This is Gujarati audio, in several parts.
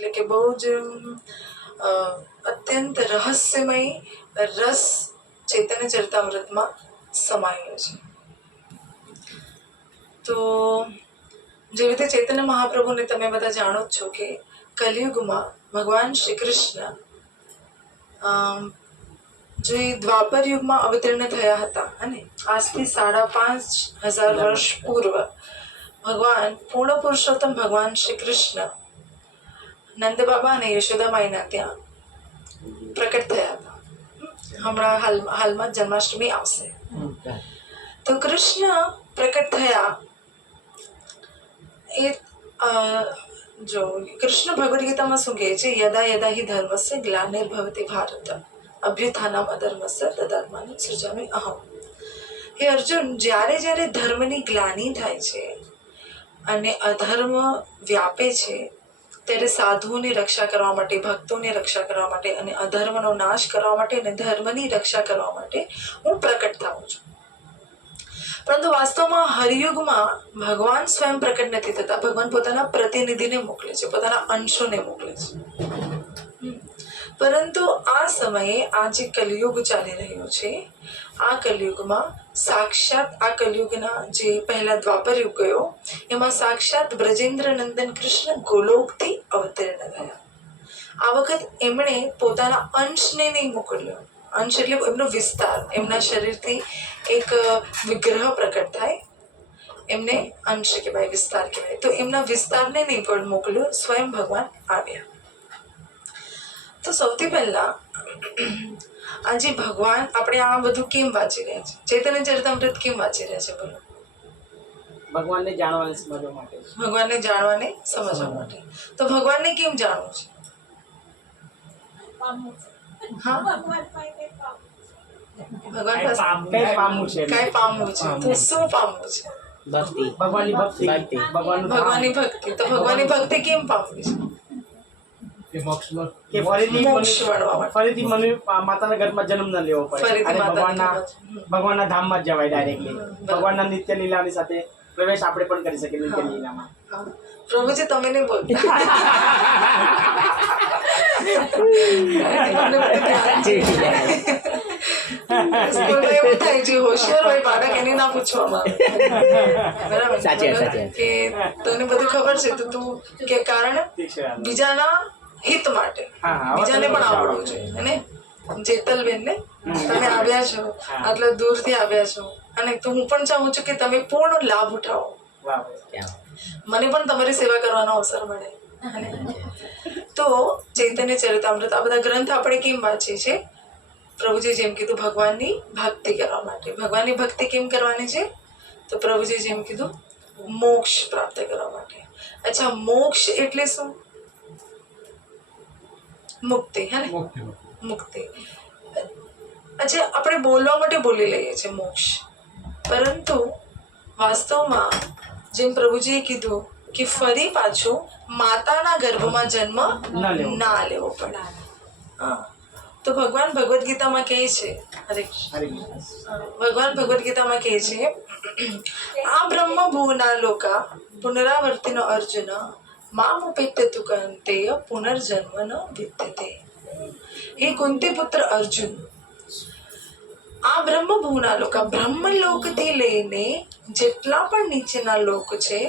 એટલે કે બહુ જ અત્યંત રહસ્યમય રસ ચૈતન્ય ચરિતામૃતમાં સમાયેલો છે. તો જેવી રીતે ચૈતન્ય મહાપ્રભુને તમે બધા જાણો જ છો કે કલિયુગમાં ભગવાન શ્રી કૃષ્ણ જે દ્વાપર યુગમાં અવતીર્ણ થયા હતા અને આજથી 5,500 વર્ષ પૂર્વ ભગવાન પૂર્ણ પુરુષોત્તમ ભગવાન શ્રી કૃષ્ણ નંદ બાબા અને યશોદામાઈના ત્યાં પ્રકટ થયા હતા. હમણાં હાલમાં જન્માષ્ટમી આવશે. તો કૃષ્ણ પ્રકટ થયા એ જો કૃષ્ણ ભગવદ્ ગીતામાં શું કહે છે, યદા યદા હિ ધર્મસ્ય ગ્લાનિર્ભવતિ ભારત અભ્યુત્થાનમ અધર્મસ્ય તદાત્માનં સૃજામિ અહમ. હે અર્જુન, જ્યારે જ્યારે ધર્મની ગ્લાનિ થાય છે અને અધર્મ વ્યાપે છે ત્યારે સાધુઓની રક્ષા કરવા માટે, ભક્તોની રક્ષા કરવા માટે અને અધર્મનો નાશ કરવા માટે અને ધર્મની રક્ષા કરવા માટે હું પ્રકટ થાઉં છું. પરંતુ વાસ્તવમાં હરિયુગમાં ભગવાન સ્વયં પ્રકટ નથી થતા. ભગવાન પોતાના પ્રતિનિધિને મોકલે છે, પોતાના અંશોને મોકલે છે. પરંતુ આ સમયે આ જે કલિયુગ ચાલી રહ્યો છે, આ કલિયુગમાં સાક્ષાત આ કલિયુગના જે પહેલા દ્વાપર યુગ ગયો એમાં સાક્ષાત બ્રજેન્દ્ર નંદન કૃષ્ણ ગોલોકથી અવતીર્ણ થયા. આ વખત એમણે પોતાના અંશને નહીં મોકલ્યો. અંશ એટલે એમનો વિસ્તાર, એમના શરીરથી એક વિગ્રહ પ્રકટ થાય એમને અંશ કહેવાય, વિસ્તાર કહેવાય. તો એમના વિસ્તારને નહીં પણ મોકલ્યો, સ્વયં ભગવાન આવ્યા. તો સૌથી પહેલા આજે ભગવાન આપણે આ બધું કેમ વાંચી રહ્યા છે, ચૈતન્ય ચરિતામૃત કેમ વાંચી રહ્યા છે? બોલો. ભગવાનને જાણવાને સમજવા માટે. ભગવાનને જાણવાને સમજવા માટે. તો ભગવાનને કેમ જાણવું છે? હા, ભગવાન પાસે કઈ પામવું છે? કઈ પામવું છે? તો શું પામવું છે? ભક્તિ. ભગવાનની ભક્તિ. ભગવાનની ભક્તિ. તો ભગવાનની ભક્તિ કેમ પામવી છે? કે ફરીથી મને માતાના ઘરમાં જન્મ ન લેવો પડે અને ભગવાનના ધામમાં જ જવાય ડાયરેક્ટલી. ભગવાનના નિત્ય લીલાની સાથે પ્રવેશ આપણે પણ કરી શકીએ નિત્ય લીલામાં. પ્રભુજી તમે નહીં બોલતા. એવું થાય જે હોશિયાર હોય બાળક એને ના પૂછવામાં બરાબર કે તને બધું ખબર છે તો તું કે કારણ બીજાના હિત માટે બીજાને પણ આવડવું જોઈએ. અને જેતલબેન ને તમે આવ્યા છો, આટલા દૂરથી આવ્યા છો અને તો હું પણ ચાહું છું કે તમે પૂર્ણ લાભ ઉઠાવો. મને પણ તમારી સેવા કરવાનો અવસર મળે. તો ચૈતન્ય ચરિતામૃત આ બધા ગ્રંથ આપણે કેમ વાંચીએ છીએ? પ્રભુજી જેમ કીધું ભગવાનની ભક્તિ કરવા માટે. ભગવાનની ભક્તિ કેમ કરવાની છે? તો પ્રભુજી જેમ કીધું મોક્ષ પ્રાપ્ત કરવા માટે. અચ્છા, મોક્ષ એટલે શું? મુક્તિ. હે ને? મુક્તિ. અચ્છા, આપણે બોલવા માટે બોલી લઈએ છીએ મોક્ષ, પરંતુ વાસ્તવમાં જેમ પ્રભુજીએ કીધું કે ફરી પાછું માતાના ગર્ભમાં જન્મ ના લેવો પડે. હા, તો ભગવાન ભગવદ્ ગીતામાં કહે છે, ભગવાન ભગવદ્ ગીતામાં કહે છે, આ બ્રહ્મ ભુવના લોકા પુનરાવર્તિનો અર્જુન મામ ઉપેત્ય તુ કંતેય પુનર્જન્મ ન વિદ્યતે. હે કુંતી પુત્ર અર્જુન, આ બ્રહ્મભુવના લોક, બ્રહ્મલોકથી લઈને જેટલા પણ નીચેના લોક છે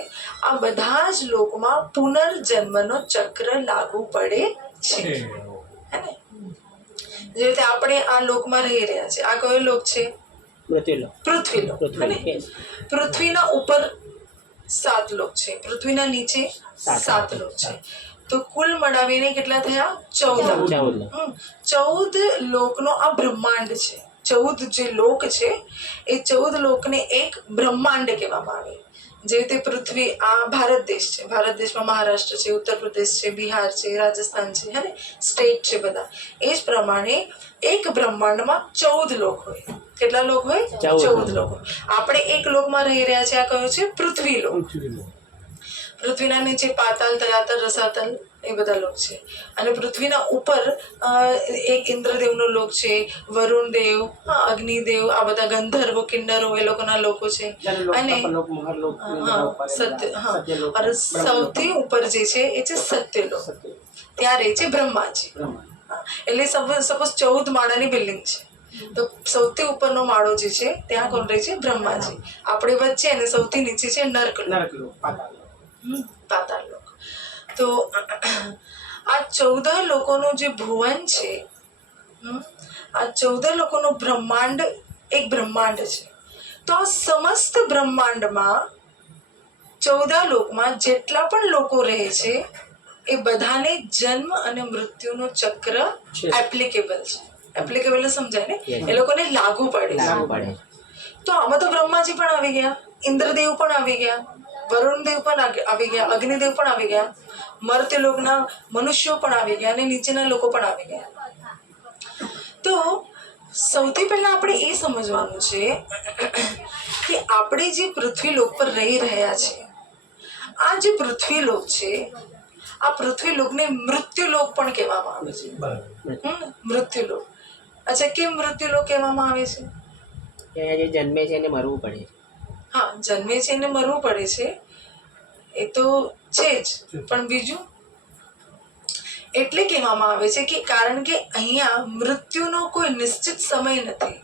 આ બધા જ લોકમાં પુનર્જન્મનો ચક્ર લાગુ પડે છે. હે ને? જે રીતે આપણે આ લોકમાં રહી રહ્યા છે, આ કયો લોક છે? પૃથ્વીલોક. પૃથ્વીના ઉપર 7 લોક છે, પૃથ્વીના નીચે 7 લોક છે. તો કુલ મળાવીને કેટલા થયા? 14. 14 લોકનો આ બ્રહ્માંડ છે. 14 જે લોક છે એ 14 લોકને એક બ્રહ્માંડ કહેવામાં આવે. જે રીતે પૃથ્વી આ ભારત દેશ છે, ભારત દેશમાં મહારાષ્ટ્ર છે, ઉત્તર પ્રદેશ છે, બિહાર છે, રાજસ્થાન છે, હે ને, સ્ટેટ છે બધા. એ જ પ્રમાણે એક બ્રહ્માંડમાં 14 લોક હોય. કેટલા લોક હોય? 14 લોક હોય. આપણે એક લોકમાં રહી રહ્યા છે, આ કયો છે? પૃથ્વી લોક. પૃથ્વીના નીચે પાતાલ, તલાતલ, રસાતલ એ બધા લોક છે. અને પૃથ્વીના ઉપર એક ઇન્દ્રદેવનો લોક છે, વરુણદેવ, અગ્નિદેવ, આ બધા ગંધર્વો, કિન્નરો એ લોકોના લોકો છે. અને સૌથી ઉપર જે છે એ છે સત્યલોક. ત્યાં રહે છે બ્રહ્માજી. એટલે સપોઝ 14 માળાની બિલ્ડિંગ છે, તો સૌથી ઉપરનો માળો જે છે ત્યાં કોણ રહે છે? બ્રહ્માજી. આપણે વચ્ચે અને સૌથી નીચે છે નરકલોક, પાતાળ લોક. તો આ 14 લોકોનું જે ભુવન છે, આ 14 લોકોનું બ્રહ્માંડ એક બ્રહ્માંડ છે. તો આ સમસ્ત બ્રહ્માંડમાં 14 લોકમાં જેટલા પણ લોકો રહે છે એ બધાને જન્મ અને મૃત્યુનો ચક્ર એપ્લિકેબલ છે. એપ્લિકેબલ સમજાય ને? એ લોકોને લાગુ પડે છે. તો આમાં તો બ્રહ્માજી પણ આવી ગયા, ઇન્દ્રદેવ પણ આવી ગયા, વરુણદેવ પણ આવી ગયા, અગ્નિદેવ પણ આવી ગયા, મર્ત્યલોકના મનુષ્યો પણ આવી ગયા અને નીચેના લોકો પણ આવી ગયા. તો સૌથી પહેલા આપણે એ સમજવાનું છે કે આપણે જે પૃથ્વીલોક પર રહી રહ્યા છીએ, આ જે પૃથ્વીલોક છે, આ પૃથ્વીલોકને મૃત્યુલોક પણ કહેવામાં આવે છે. મૃત્યુલોક. અચ્છા, કેમ મૃત્યુલોક કહેવામાં આવે છે? જે જન્મે છે એને મરવું પડે. હા, જન્મે છે એને મરવું પડે છે, એ તો છે જ. પણ બીજું એટલે કહેવામાં આવે છે કે કારણ કે અહીંયા મૃત્યુનો કોઈ નિશ્ચિત સમય નથી.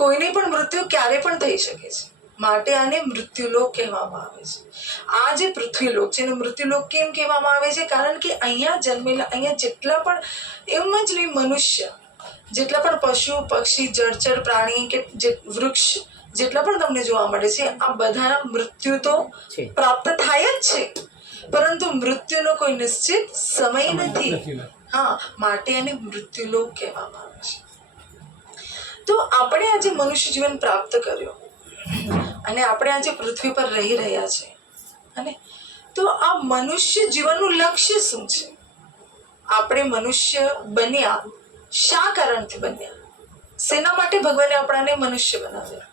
કોઈને પણ મૃત્યુ ક્યારે પણ થઈ શકે છે, માટે આને મૃત્યુલોક કહેવામાં આવે છે. આ જે પૃથ્વીલોક છે એને મૃત્યુલોક કેમ કહેવામાં આવે છે? કારણ કે અહીંયા જન્મેલા, અહીંયા જેટલા પણ, એમ જ નહીં મનુષ્ય, જેટલા પણ પશુ પક્ષી જળચર પ્રાણી કે જે વૃક્ષ જેટલા પણ તમને જોવા મળે છે, આ બધાના મૃત્યુ તો પ્રાપ્ત થાય જ છે, પરંતુ મૃત્યુનો કોઈ નિશ્ચિત સમય નથી. હા, માટે આને મૃત્યુલોક કહેવામાં આવે છે. તો આપણે આજે મનુષ્ય જીવન પ્રાપ્ત કર્યો અને આપણે આજે પૃથ્વી પર રહી રહ્યા છે, અને તો આ મનુષ્ય જીવનનું લક્ષ્ય શું છે? આપણે મનુષ્ય બન્યા શા કારણથી બન્યા? શેના માટે ભગવાને આપણાને મનુષ્ય બનાવ્યા?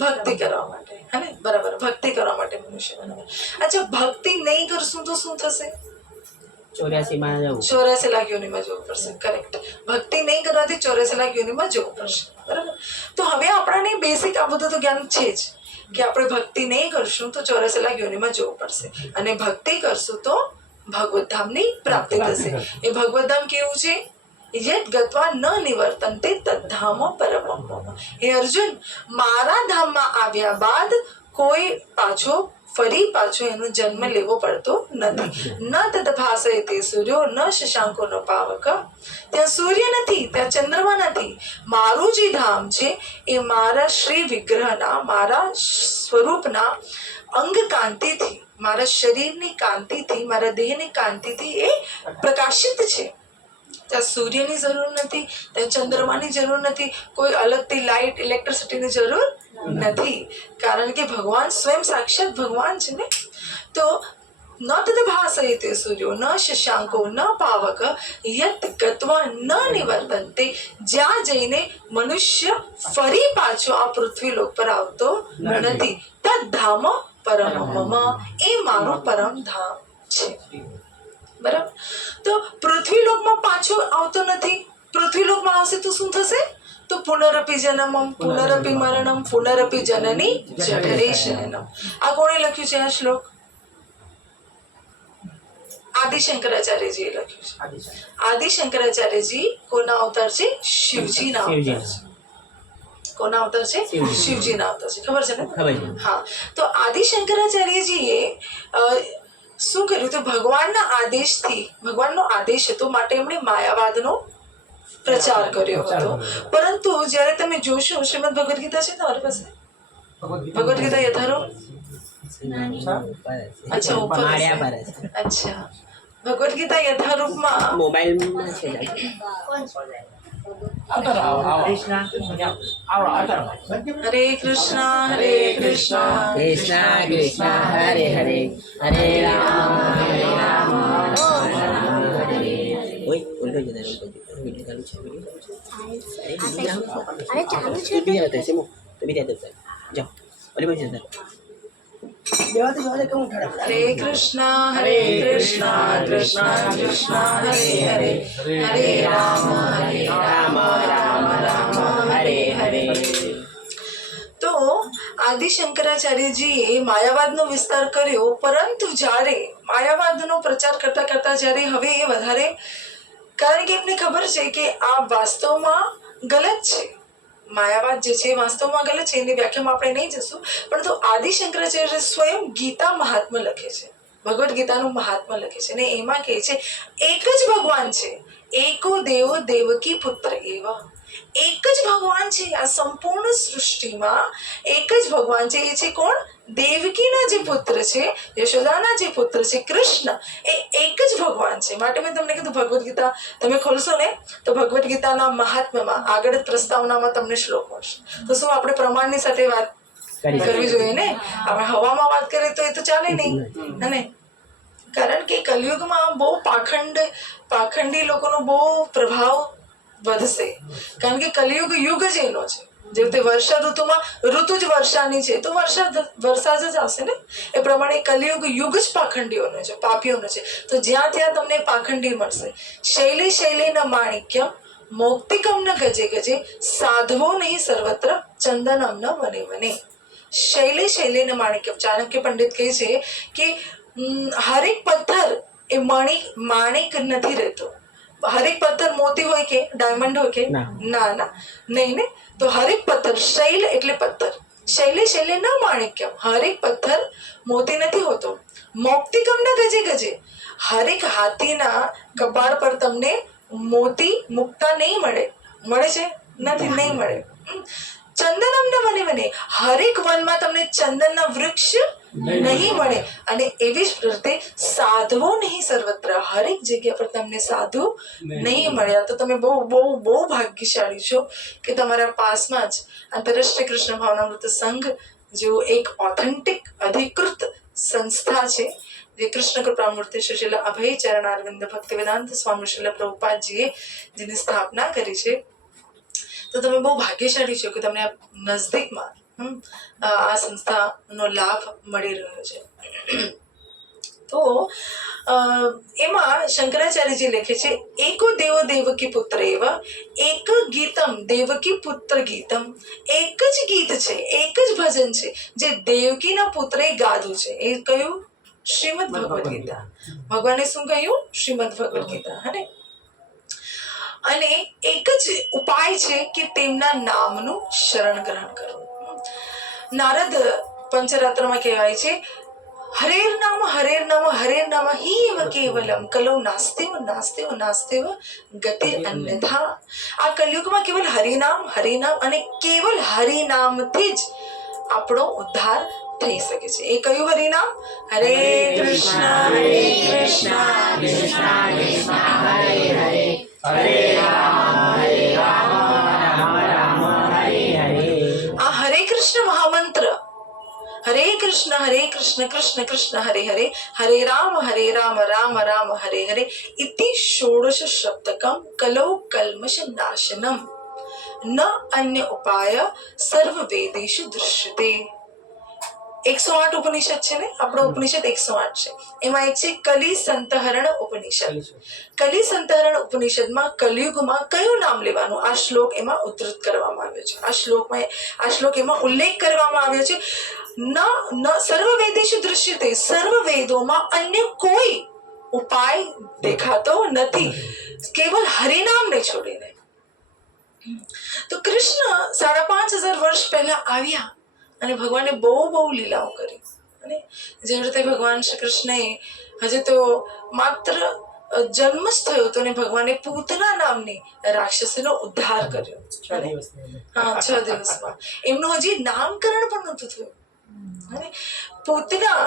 ભક્તિ કરવા માટે. હે ને? બરાબર, ભક્તિ કરવા માટે મનુષ્ય બનાવ્યા. અચ્છા, ભક્તિ નહીં કરશું તો શું થશે? 84 લાખ યોનિમાં જવું પડશે. કરેક્ટ. ભક્તિ નહીં કરવાથી 84 લાખ યોનિમાં જવું પડશે. બરાબર. તો હવે આપણાને બેસિક આ બધું તો જ્ઞાન છે જ કે આપણે ભક્તિ નહીં કરશું તો 84 લાખ યોનિમાં જવું પડશે, અને ભક્તિ કરશું તો ભગવત ધામની પ્રાપ્તિ થશે. એ ભગવત ધામ કેવું છે? યત ગત્વા ન નિવર્તન્તે તદ્ધામ પરમમ મમ. હે અર્જુન, મારા ધામમાં આવ્યા બાદ કોઈ ફરી પાછો એનો જન્મ લેવો પડતો નથી. ન તદ ભાસયતે સૂર્યો ન શશાંકો ન પાવક. ત્યાં સૂર્ય નથી, ત્યાં ચંદ્રમા નથી. મારું જે ધામ છે એ મારા શ્રી વિગ્રહના, મારા સ્વરૂપના અંગ કાંતિથી, મારા શરીરની કાંતિથી, મારા દેહની કાંતિથી એ પ્રકાશિત છે. ત્યાં સૂર્યની જરૂર નથી, ત્યાં ચંદ્રમાની જરૂર નથી, કોઈ અલગથી લાઇટ ઇલેક્ટ્રિસિટીની જરૂર નથી, કારણ કે ભગવાન સ્વયં સાક્ષાત ભગવાન છે ને. તો ન તદ ભાસયતે સૂર્યો ન શશાંકો ન પાવક યત ગત્વા ન નિવર્તન્તે. જ્યાં જઈને મનુષ્ય ફરી પાછો આ પૃથ્વીલોક પર આવતો નથી. તદ ધામ પરમ મમ. એ મારું પરમ ધામ છે. બરાબર. તો પૃથ્વીલોકમાં પાછો આવતો નથી. પૃથ્વીલોકમાં આવશે તો શું થશે? તો પુનરપી જન્મમ પુનરપી મરણમ પુનરપી જનની જઠરે શયનમ. આ કોણે લખ્યું છે આ શ્લોક? આદિ શંકરાચાર્યજીએ લખ્યું છે. આદિ શંકરાચાર્યજી કોના અવતાર છે? શિવજીના અવતાર છે. કોના અવતાર છે? શિવજીના અવતાર છે. ખબર છે ને? હા. તો આદિ શંકરાચાર્યજીએ શું કર્યું? તો ભગવાનના આદેશથી, ભગવાનનો આદેશ હતો માટે એમણે માયાવાદનો પ્રચાર કર્યો હતો. પરંતુ જ્યારે તમે જોશો, શ્રીમદ ભગવદ ગીતા છે તમારી પાસે? ભગવદ ગીતા યથારૂપ? અચ્છા, ઉપર. અચ્છા, ભગવદ ગીતા યથારૂપમાં મોબાઈલમાં છે. હરે કૃષ્ણ હરે કૃષ્ણ કૃષ્ણ કૃષ્ણ હરે હરે હરે રામ ઓય ઉલટો જતા વિડિયો ચાલુ છે. બીજા હતા સેમો તો બીજા હતા જાઓ ઓલી બાજુ જતા. હરે કૃષ્ણ કૃષ્ણ કૃષ્ણ હરે હરે હરે રામ રામ રામ હરે હરે. તો આદિ શંકરાચાર્યજીએ માયાવાદનો વિસ્તાર કર્યો, પરંતુ જ્યારે માયાવાદનો પ્રચાર કરતા કરતા જ્યારે હવે એ વધારે, કારણ કે એમને ખબર છે કે આ વાસ્તવમાં ગલત છે, માયાવાદ જે છે વાસ્તવમાં ગલત છે, એની વ્યાખ્યામાં આપણે નહીં જશું, પરંતુ આદિ શંકરાચાર્ય સ્વયં ગીતા મહાત્મા લખે છે, ભગવદ્ ગીતાનું મહાત્મા લખે છે, અને એમાં કહે છે એક જ ભગવાન છે, એકો દેવ દેવકી પુત્ર એવા, એક જ ભગવાન છે આ સંપૂર્ણ સૃષ્ટિમાં, એક જ ભગવાન છે. એ છે કોણ? દેવકીના જે પુત્ર છે, યશોદાના જે પુત્ર છે કૃષ્ણ, એ એક જ ભગવાન છે. માટે મેં તમને કીધું ભગવદ્ ગીતા તમે ખોલશો ને તો ભગવદ્ ગીતાના મહાત્મ્યમાં આગળ પ્રસ્તાવનામાં તમને શ્લોક મળશે. તો શું આપણે પ્રમાણની સાથે વાત કરવી જોઈએ ને? આપણે હવામાં વાત કરીએ તો એ તો ચાલે નહીં ને, કારણ કે કલયુગમાં બહુ પાખંડી લોકોનો બહુ પ્રભાવ વધશે, કારણ કે કલયુગ યુગ જ એનો છે. જેવી રીતે વર્ષા ઋતુમાં ઋતુ જ વર્ષાની છે તો વરસાદ જ આવશે ને, એ પ્રમાણે કલયુગ યુગ જ પાખંડીઓનો છે, પાપીઓનો છે. તો જ્યાં ત્યાં તમને પાખંડી મળશે. શૈલે શૈલેન માણિક્યમ મૌક્તિકમ ન ગજે ગજે, સાધવો નહીં સર્વત્ર ચંદનમ ન વને વને. શૈલે શૈલેન માણિક્યમ, ચાણક્ય પંડિત કહે છે કે હરેક પથ્થર એ માણિક નથી રહેતો. હરેક પથ્થર મોતી હોય કે ડાયમંડ હોય કે ના નહીં ને. તો હરેક પથ્થર, શૈલ એટલે પથ્થર, શૈલે શૈલે ન માણિક્યમ, હરેક પથ્થર મોતી નથી હોતો. મૌક્તિકમ ન ગજે ગજે, હરેક હાથીના કપાળ પર તમને મોતી મુક્તા નહીં મળે. મળે છે? નથી, નહીં મળે. ચંદનમ ન વને વને, હરેક વનમાં તમને ચંદનના વૃક્ષ નહીં મળે. અને એવી જ રીતે સાધવો નહીં સર્વત્ર, હરેક જગ્યા પર તમને સાધુ નહીં મળ્યા. તો તમે બહુ બહુ બહુ ભાગ્યશાળી છો કે તમારા પાસમાં જ આંતરરાષ્ટ્રીય કૃષ્ણ ભાવનામૃત સંઘ જેવું એક ઓથેન્ટિક અધિકૃત સંસ્થા છે, જે કૃષ્ણ કૃપામૂર્તિ શ્રી શિલ અભય ચરણારવિંદ ભક્તિવેદાંત સ્વામી શિલ પ્રભુપાદજીએ જેની સ્થાપના કરી છે. તો તમે બહુ ભાગ્યશાળી છો કે તમને નજદીકમાં આ સંસ્થાનો લાભ મળી રહ્યો છે. તો એમાં શંકરાચાર્યજી લખે છે એકો દેવો દેવકી પુત્ર એવ, એક ગીતમ દેવકી પુત્ર ગીતમ, એક જ ગીત છે, એક જ ભજન છે જે દેવકીના પુત્રે ગાધું છે. એ કયું? શ્રીમદ ભગવદ્ ગીતા. ભગવાને શું કહ્યું? શ્રીમદ ભગવદ્ ગીતા. હને, અને એક જ ઉપાય છે કે તેમના નામનું શરણ ગ્રહણ કરવું. નારદ પંચરાત્રમાં કહેવાય છે હરેર નામ હિ એવ કેવલમ કલો નાસ્તેવ નાસ્તેવ નાસ્તેવ ગતિર અન્યથા. આ કલયુગમાં કેવલ હરિનામ અને કેવલ હરિનામથી જ આપણો ઉદ્ધાર થઈ શકે છે. એ કયું હરિનામ? હરે કૃષ્ણ કૃષ્ણ કૃષ્ણ હરે હરે, હરે રામ રામ રામ હરે હરે. આ હરે કૃષ્ણ મહામંત્ર, હરે કૃષ્ણ કૃષ્ણ કૃષ્ણ હરે હરે, હરે રામ રામ રામ હરે હરે ઇતિ ષોડશ શબ્દકમ કલૌ કલ્મષ નાશનમ ન અન્ય ઉપાય સર્વ વેદેશુ દૃશ્યતે. 108 ઉપનિષદ છે ને, આપણો ઉપનિષદ 108 છે. એમાં એક છે કલી સંતહરણ ઉપનિષદ. કલી સંતહરણ ઉપનિષદમાં કલયુગમાં કયું નામ લેવાનું આ શ્લોક એમાં ઉદ્ધૃત કરવામાં આવ્યો છે. આ શ્લોક એમાં ઉલ્લેખ કરવામાં આવ્યો છે. ન સર્વ વેદેશુ દૃશ્યતે, સર્વ વેદોમાં અન્ય કોઈ ઉપાય દેખાતો નથી, કેવલ હરિનામને છોડીને. તો કૃષ્ણ 5,500 વર્ષ પહેલા આવ્યા અને ભગવાને બહુ લીલાઓ કરી. અને જેવી રીતે ભગવાન શ્રી કૃષ્ણએ હજુ તો માત્ર જન્મ જ થયો હતો અને ભગવાને પૂતના નામની રાક્ષસીનો ઉદ્ધાર કર્યો. 6 દિવસમાં. એમનું હજી નામકરણ પણ નહોતું થયું. અને પૂતના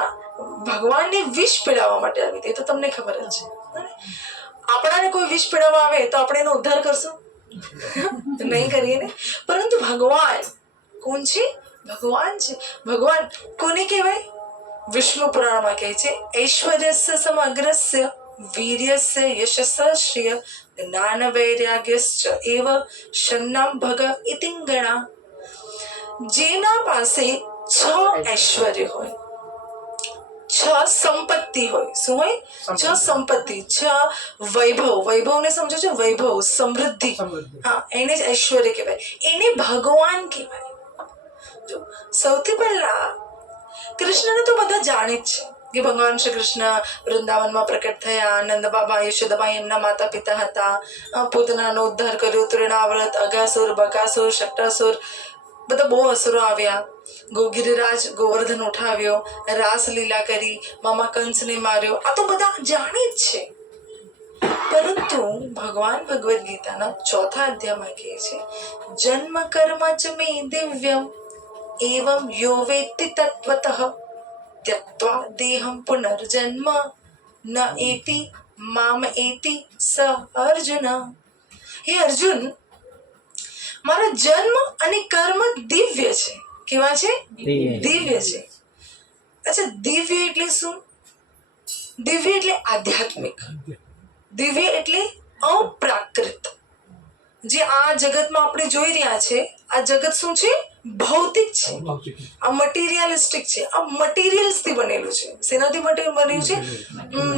ભગવાનને વિષ પીડાવવા માટે આવી હતી, તો તમને ખબર જ છે. આપણાને કોઈ વિષ પીડાવવા આવે તો આપણે એનો ઉદ્ધાર કરશું? નહીં કરીએ ને. પરંતુ ભગવાન કોણ છે? ભગવાન છે. ભગવાન કોને કહેવાય? વિષ્ણુ પુરાણમાં કહે છે ઐશ્વર્યસ્ય સમગ્રસ્ય વીર્યસ્ય યશસ્ય શ્રિય જ્ઞાન વૈરાગ્યશ્ચ એવ શન્નામ ભગ ઇતિંગણા. જેના પાસે 6 ઐશ્વર્ય હોય, 6 સંપત્તિ હોય. શું હોય? 6 સંપત્તિ, 6 વૈભવ. વૈભવને સમજો છો? વૈભવ, સમૃદ્ધિ. હા, એને જ ઐશ્વર્ય કહેવાય. એને ભગવાન કહેવાય. તો સૌથી પહેલા કૃષ્ણને તો બધા જાણે જ છે કે ભગવાન શ્રી કૃષ્ણ વૃંદાવનમાં પ્રકટ થયા. નંદ બાબા યશોદાબાઈ એમના માતા પિતા હતા. પૂતનાનો ઉદ્ધાર કર્યો. તૃણાવ્રત, અગાસુર, બકાસુર, શક્ટાસુર બધા બહુ અસુરો આવ્યા. ગિરિરાજ ગોવર્ધન ઉઠાવ્યો, રાસલીલા કરી, મામા કંસને માર્યો. આ તો બધા જાણે જ છે. પરંતુ ભગવાન ભગવદ્ ગીતાના 4થા અધ્યાયમાં કહે છે, જન્મ કર્મ ચ મે દિવ્યમ એવમ યો વેત્તિ તત્વતઃ ત્યક્ત્વા દેહમ પુનર્જન્મ ન એતિ મામ એતિ સ અર્જુન. હે અર્જુન, મારા જન્મ અને કર્મ દિવ્ય છે. કેવા છે? દિવ્ય છે. અચ્છા, દિવ્ય એટલે શું? દિવ્ય એટલે આધ્યાત્મિક. દિવ્ય એટલે અપ્રાકૃત. જે આ જગતમાં આપણે જોઈ રહ્યા છે, આ જગત શું છે? ભૌતિક છે. આ મટીરિયલિસ્ટિક છે. આ મટીરિયલ્સ થી બનેલું છે. શેનાથી બન્યું છે?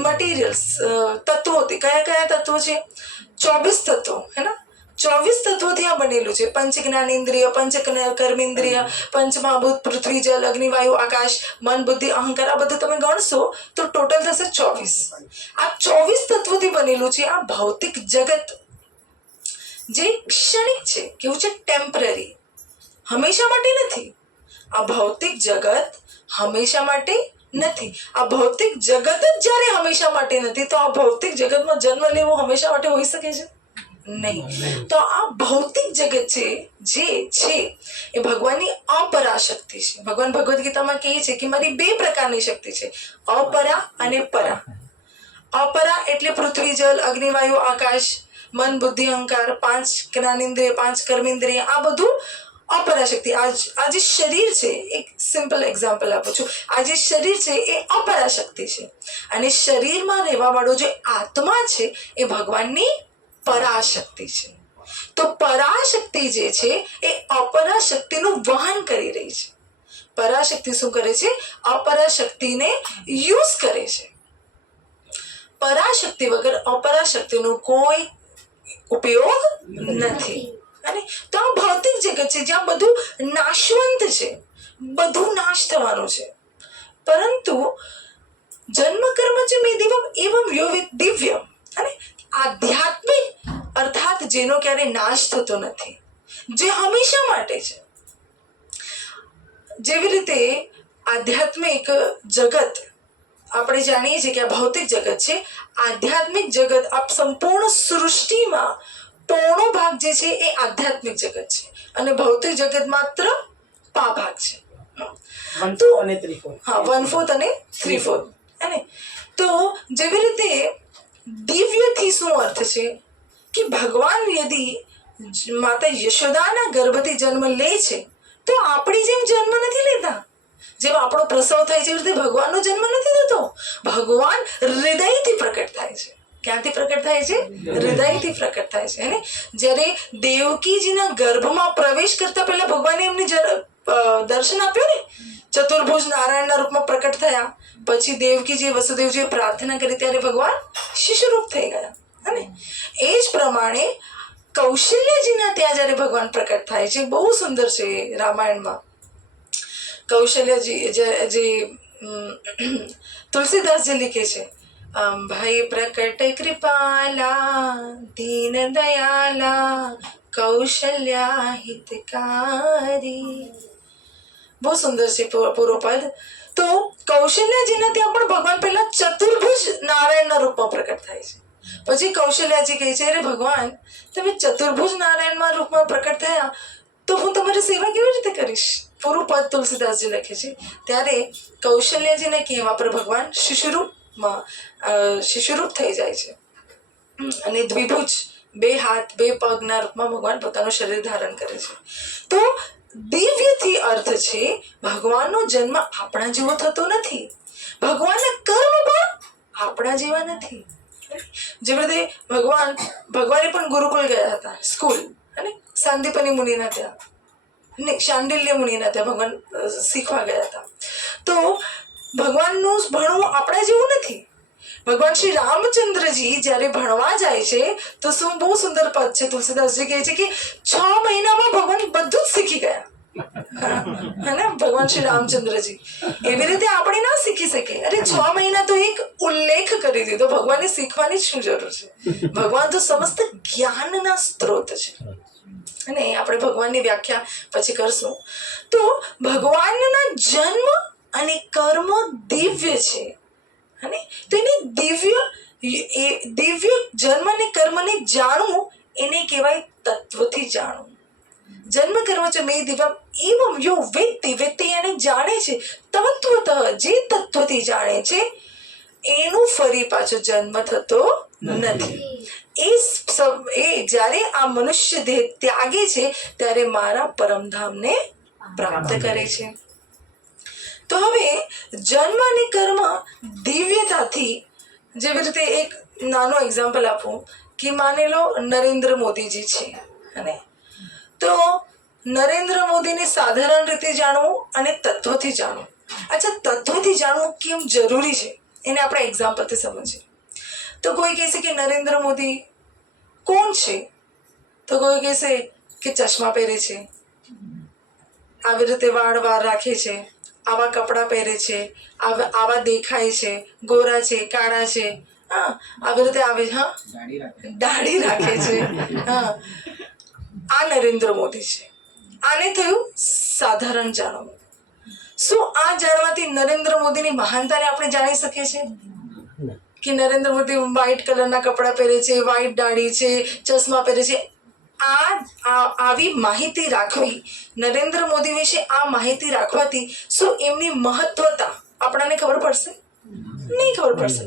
મટીરિયલ્સ, તત્વોથી. કયા કયા તત્વો છે? 24 તત્વો, હે ને? 24 તત્વોથી આ બનેલું છે. પંચ જ્ઞાનેન્દ્રિય, પંચ કર્મેન્દ્રિય, પંચમહાભૂત, પૃથ્વી, જલ, અગ્નિ, વાયુ, આકાશ, મન, બુદ્ધિ, અહંકાર. આ બધું તમે ગણશો તો ટોટલ થશે 24. આ 24 તત્વોથી બનેલું છે આ ભૌતિક જગત, જે ક્ષણિક છે. કેવું છે? ટેમ્પરરી, હંમેશા માટે નથી. આ ભૌતિક જગત હંમેશા માટે નથી. આ ભૌતિક જગત જ જ્યારે હંમેશા માટે નથી, તો આ ભૌતિક જગતમાં જન્મ લેવો હંમેશા માટે હોઈ શકે છે? નહીં. તો આ ભૌતિક જગત છે જે છે એ ભગવાનની અપરાશક્તિ છે. ભગવાન ભગવદ્ ગીતામાં કહે છે કે મારી 2 પ્રકારની શક્તિ છે, અપરા અને પરા. અપરા એટલે પૃથ્વી, જલ, અગ્નિ, વાયુ, આકાશ, મન, બુદ્ધિ, અહંકાર, 5 જ્ઞાનેન્દ્રિય, 5 કર્મેન્દ્રિય. આ બધું અપરાશક્તિ. આ જે શરીર છે, એક સિમ્પલ એક્ઝામ્પલ આપું છું. આ જે શરીર છે એ અપરાશક્તિ છે, અને શરીરમાં રહેવા વાળો જે આત્મા છે એ ભગવાનની પરાશક્તિ છે. તો પરાશક્તિ જે છે એ અપરાશક્તિનું વહન કરી રહી છે. પરાશક્તિ શું કરે છે? અપરાશક્તિને યુઝ કરે છે. પરાશક્તિ વગર અપરાશક્તિનો કોઈ ઉપયોગ નથી. અને તો આ ભૌતિક જગત છે જ્યાં બધું નાશવંત છે, બધું નાશ થવાનું છે. પરંતુ જન્મ કર્મ ચ મે દિવ્યમ એવમ યો દિવ્યમ, અને આધ્યાત્મિક અર્થાત જેનો ક્યારે નાશ થતો નથી, જે હંમેશા માટે છે. જેવી રીતે આધ્યાત્મિક જગત આપણે જાણીએ છીએ કે આ ભૌતિક જગત છે. આધ્યાત્મિક જગત આ સંપૂર્ણ સૃષ્ટિમાં પોણો ભાગ જે છે એ આધ્યાત્મિક જગત છે, અને ભૌતિક જગત માત્ર પા ભાગ છે. 1/4 અને 3/4. હા, 1/4 અને 3/4. અને તો જેવી રીતે દિવ્યથી શું અર્થ છે કે ભગવાન યદિ માતા યશોદાના ગર્ભથી જન્મ લે છે તો આપણી જેમ જન્મ નથી લેતા. જેમ આપણો પ્રસવ થાય છે, એવી રીતે ભગવાનનો જન્મ નથી થતો. ભગવાન હૃદયથી પ્રકટ થાય છે. ક્યાંથી પ્રકટ થાય છે? હૃદયથી પ્રકટ થાય છે. અને જ્યારે દેવકીજીના ગર્ભમાં પ્રવેશ કરતા પહેલા ભગવાને એમને દર્શન આપ્યું ને, ચતુર્ભુજ નારાયણના રૂપમાં પ્રકટ થયા. પછી દેવકીજી વસુદેવજીએ પ્રાર્થના કરી ત્યારે ભગવાન શિશુરૂપ થઈ ગયા. અને એ જ પ્રમાણે કૌશલ્યજીના ત્યાં જ્યારે ભગવાન પ્રકટ થાય છે, બહુ સુંદર છે રામાયણમાં. કૌશલ્યજી જે તુલસીદાસજી લીખે છે, ભાઈ પ્રકટ કૃપાલા દીન દયાલા કૌશલ્યા હિતકારી. બહુ સુંદર છે પૂરો પદ. તો કૌશલ્યાજીના ત્યાં પણ ભગવાન પહેલા ચતુર્ભુજ નારાયણના રૂપમાં પ્રકટ થાય છે. પછી કૌશલ્યાજી કહે છે, અરે ભગવાન, તમે ચતુર્ભુજ નારાયણના રૂપમાં પ્રકટ થયા તો હું તમારી સેવા કેવી રીતે કરીશ? પૂરું પદ તુલસીદાસજી લખે છે. ત્યારે કૌશલ્યાજીને કહેવા પર ભગવાન શિશુરૂપ થઈ જાય છે, અને દ્વિભુજ 2 હાથ 2 પગના રૂપમાં ભગવાન પોતાનું શરીર ધારણ કરે છે. તો દિવ્યથી અર્થ છે ભગવાનનો જન્મ આપણા જેવો થતો નથી. ભગવાનના કર્મ પણ આપણા જેવા નથી. જેવી રીતે ભગવાને પણ ગુરુકુળ ગયા હતા, સ્કૂલ, અને સાંદીપની મુનિના ત્યાં, નહીં, શાંડિલ્ય મુનિના ત્યાં ભગવાન શીખવા ગયા હતા. તો ભગવાનનું ભણવું આપણા જેવું નથી. ભગવાન શ્રી રામચંદ્રજી જ્યારે ભણવા જાય છે તો શું બહુ સુંદર પદ છે. તુલસીદાસજી કહે છે કે 6 મહિનામાં ભગવાન બધું જ શીખી ગયા. હે ને ભગવાન શ્રી રામચંદ્રજી એવી રીતે આપણે ના શીખી શકીએ. અરે 6 મહિના તો એક ઉલ્લેખ કરી દીધો. ભગવાનને શીખવાની શું જરૂર છે? ભગવાન તો સમસ્ત જ્ઞાનના સ્ત્રોત છે. અને આપણે ભગવાનની વ્યાખ્યા પછી કરશું. તો ભગવાનના જન્મ અને કર્મ દિવ્ય છે. અને તો એને દિવ્ય જન્મ અને કર્મને જાણવું એને કહેવાય તત્વથી જાણવું. જન્મ કર્મ ચ મે દિવ્યમ એવમ યો વ્યક્તિ એને જાણે છે તત્વતઃ, જે તત્વથી જાણે છે એનું ફરી પાછો જન્મ થતો નથી. એ જ્યારે આ મનુષ્ય દેહ ત્યાગે છે ત્યારે મારા પરમધામને પ્રાપ્ત કરે છે. તો હવે જન્મ અને કર્મ દિવ્યતાથી, જેવી રીતે એક નાનો એક્ઝામ્પલ આપું કે માની લો નરેન્દ્ર મોદીજી છે, અને તો નરેન્દ્ર મોદીને સાધારણ રીતે જાણવું અને તત્વથી જાણવું. અચ્છા, તત્વથી જાણવું કેમ જરૂરી છે એને આપણે એક્ઝામ્પલથી સમજીએ. તો કોઈ કહેશે કે નરેન્દ્ર મોદી કોણ છે? તો કોઈ કહેશે કે ચશ્મા પહેરે છે, આવી રીતે વાળ રાખે છે, આવા કપડાં પહેરે છે, આવા દેખાય છે, ગોરા છે, કાળા છે, હા આવી રીતે આવે, હા દાઢી રાખે છે, હા આ નરેન્દ્ર મોદી છે. આને થયું સાધારણ જાણવું. શું આ જાણવાથી નરેન્દ્ર મોદીની મહાનતાને આપણે જાણી શકીએ છીએ? કે નરેન્દ્ર મોદી વ્હાઈટ કલરના કપડાં પહેરે છે, વ્હાઈટ દાઢી છે, ચશ્મા પહેરે છે, આવી માહિતી રાખવી, નરેન્દ્ર મોદી વિશે આ માહિતી રાખવાથી શું એમની મહત્વતા આપણને ખબર પડશે? નહીં ખબર પડશે.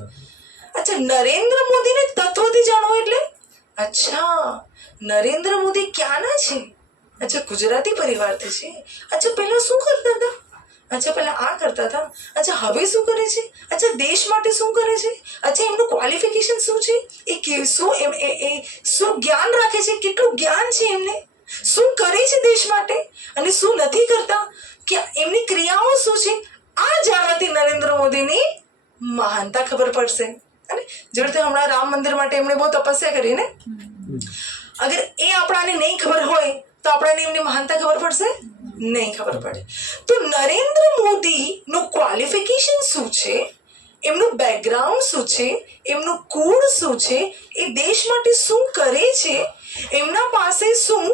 અચ્છા, નરેન્દ્ર મોદીને તત્વથી જાણવું એટલે અચ્છા નરેન્દ્ર મોદી ક્યાંના છે? અચ્છા, ગુજરાતી પરિવારથી છે. અચ્છા, પહેલા શું કરતા હતા? અચ્છા, પહેલા આ કરતા હતા. અચ્છા, હવે શું કરે છે? અચ્છા, દેશ માટે શું કરે છે? અચ્છા, એમનું ક્વોલિફિકેશન શું છે? શું જ્ઞાન રાખે છે? કેટલું જ્ઞાન છે એમને? શું કરે છે દેશ માટે અને શું નથી કરતા? કે એમની ક્રિયાઓ શું છે? આ જાણવાથી નરેન્દ્ર મોદીની મહાનતા ખબર પડશે. અને જે રીતે હમણાં રામ મંદિર માટે એમણે બહુ તપસ્યા કરી ને, અગર એ આપણાને નહીં ખબર હોય તો આપણને એમની મહાનતા ખબર પડશે? નહીં ખબર પડે. તો નરેન્દ્ર મોદીનું ક્વોલિફિકેશન શું છે, એમનું બેકગ્રાઉન્ડ શું છે, એમનું કુળ શું છે, એ દેશ માટે શું કરે છે, એમના પાસે શું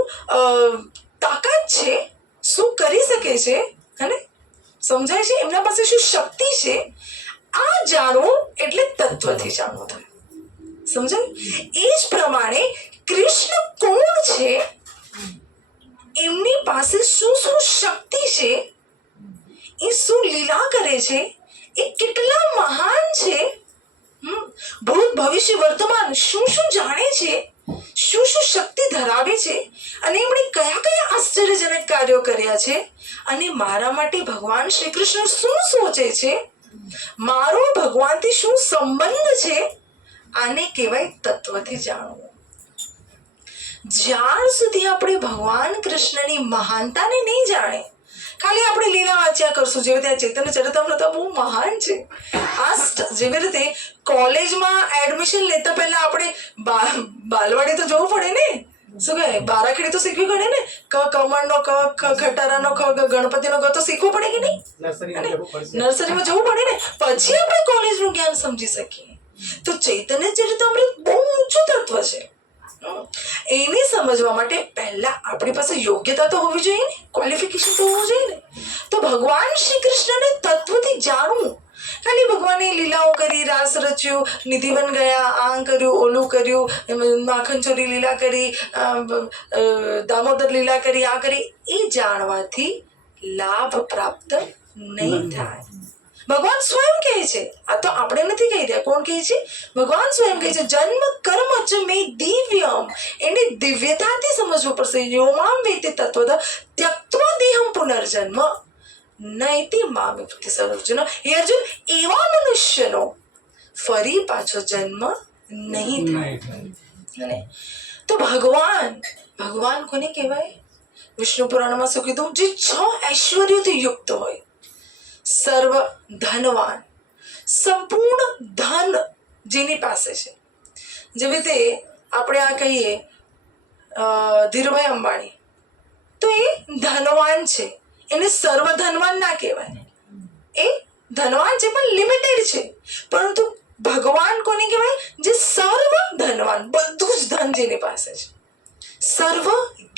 તાકાત છે, શું કરી શકે છે, અને સમજાય છે એમના પાસે શું શક્તિ છે, આ જાણવું એટલે તત્વથી જાણવું થાય. સમજાય? એ જ પ્રમાણે કૃષ્ણ કોણ છે, એમની પાસે શું શું શક્તિ છે, એ શું લીલા કરે છે, એ કેટલા મહાન છે, ભૂત ભવિષ્ય વર્તમાન શું શું જાણે છે, શું શું શક્તિ ધરાવે છે, અને એમણે કયા કયા આશ્ચર્યજનક કાર્યો કર્યા છે, અને મારા માટે ભગવાન શ્રી કૃષ્ણ શું સોચે છે, મારો ભગવાનથી શું સંબંધ છે, આને કહેવાય તત્વથી જાણવું. જ્યાર સુધી આપણે ભગવાન કૃષ્ણની મહાનતાને નહીં જાણે, ખાલી આપણે લીલા વાંચ્યા કરશું, જેવી રીતે ચૈતન્ય ચરિતામૃત બહુ મહાન છે. જેવી રીતે કોલેજમાં એડમિશન લેતા પહેલા આપણે બાલવાડી તો જવું પડે ને, શું કહે, બારાખડી તો શીખવી પડે ને, કમળનો ક, ખટારાનો ખ, ગણપતિનો ગ તો શીખવું પડે કે નહીં? નર્સરીમાં જવું પડે ને, પછી આપણે કોલેજનું જ્ઞાન સમજી શકીએ. તો ચૈતન્ય ચરિતામૃત બહુ ઊંચું તત્વ છે. એને સમજવા માટે પહેલા આપણી પાસે યોગ્યતા તો હોવી જોઈએ ને, ક્વોલિફિકેશન તો હોવું જોઈએ ને. તો ભગવાન શ્રી કૃષ્ણને તત્વથી જાણવું, ખાલી ભગવાને લીલાઓ કરી, રાસ રચ્યું, નિધિવન ગયા, આમ કર્યું, ઓલું કર્યું, માખણ ચોરી લીલા કરી, દામોદર લીલા કરી, આ કરી, એ જાણવાથી લાભ પ્રાપ્ત નહીં થાય. ભગવાન સ્વયં કહે છે, આ તો આપણે નથી કહી રહ્યા. કોણ કહે છે? ભગવાન સ્વયં કહે છે, જન્મ કર્મ ચ મે દિવ્યમ. એને દિવ્યતાથી સમજવું પડશે. યોમામ વેતિ તત્વદ ત્યક્ત્વા દેહમ પુનર્જન્મ નૈતિ મામિતિ સર્વજન. હે અર્જુન, એવા મનુષ્યનો ફરી પાછો જન્મ નહીં થાય. તો ભગવાન કોને કહેવાય? વિષ્ણુ પુરાણમાં શું કીધું? જે 6 ઐશ્વર્યોથી યુક્ત હોય, સર્વ ધનવાન, સંપૂર્ણ ધન જેની પાસે છે. જેવી રીતે આપણે આ કહીએ ધીરુભાઈ અંબાણી, તો તો એ ધનવાન છે, એને સર્વ ધનવાન ના કહેવાય. એ ધનવાન છે પણ લિમિટેડ છે. પરંતુ ભગવાન કોને કહેવાય? જે સર્વ ધનવાન, બધું જ ધન જેની પાસે છે. સર્વ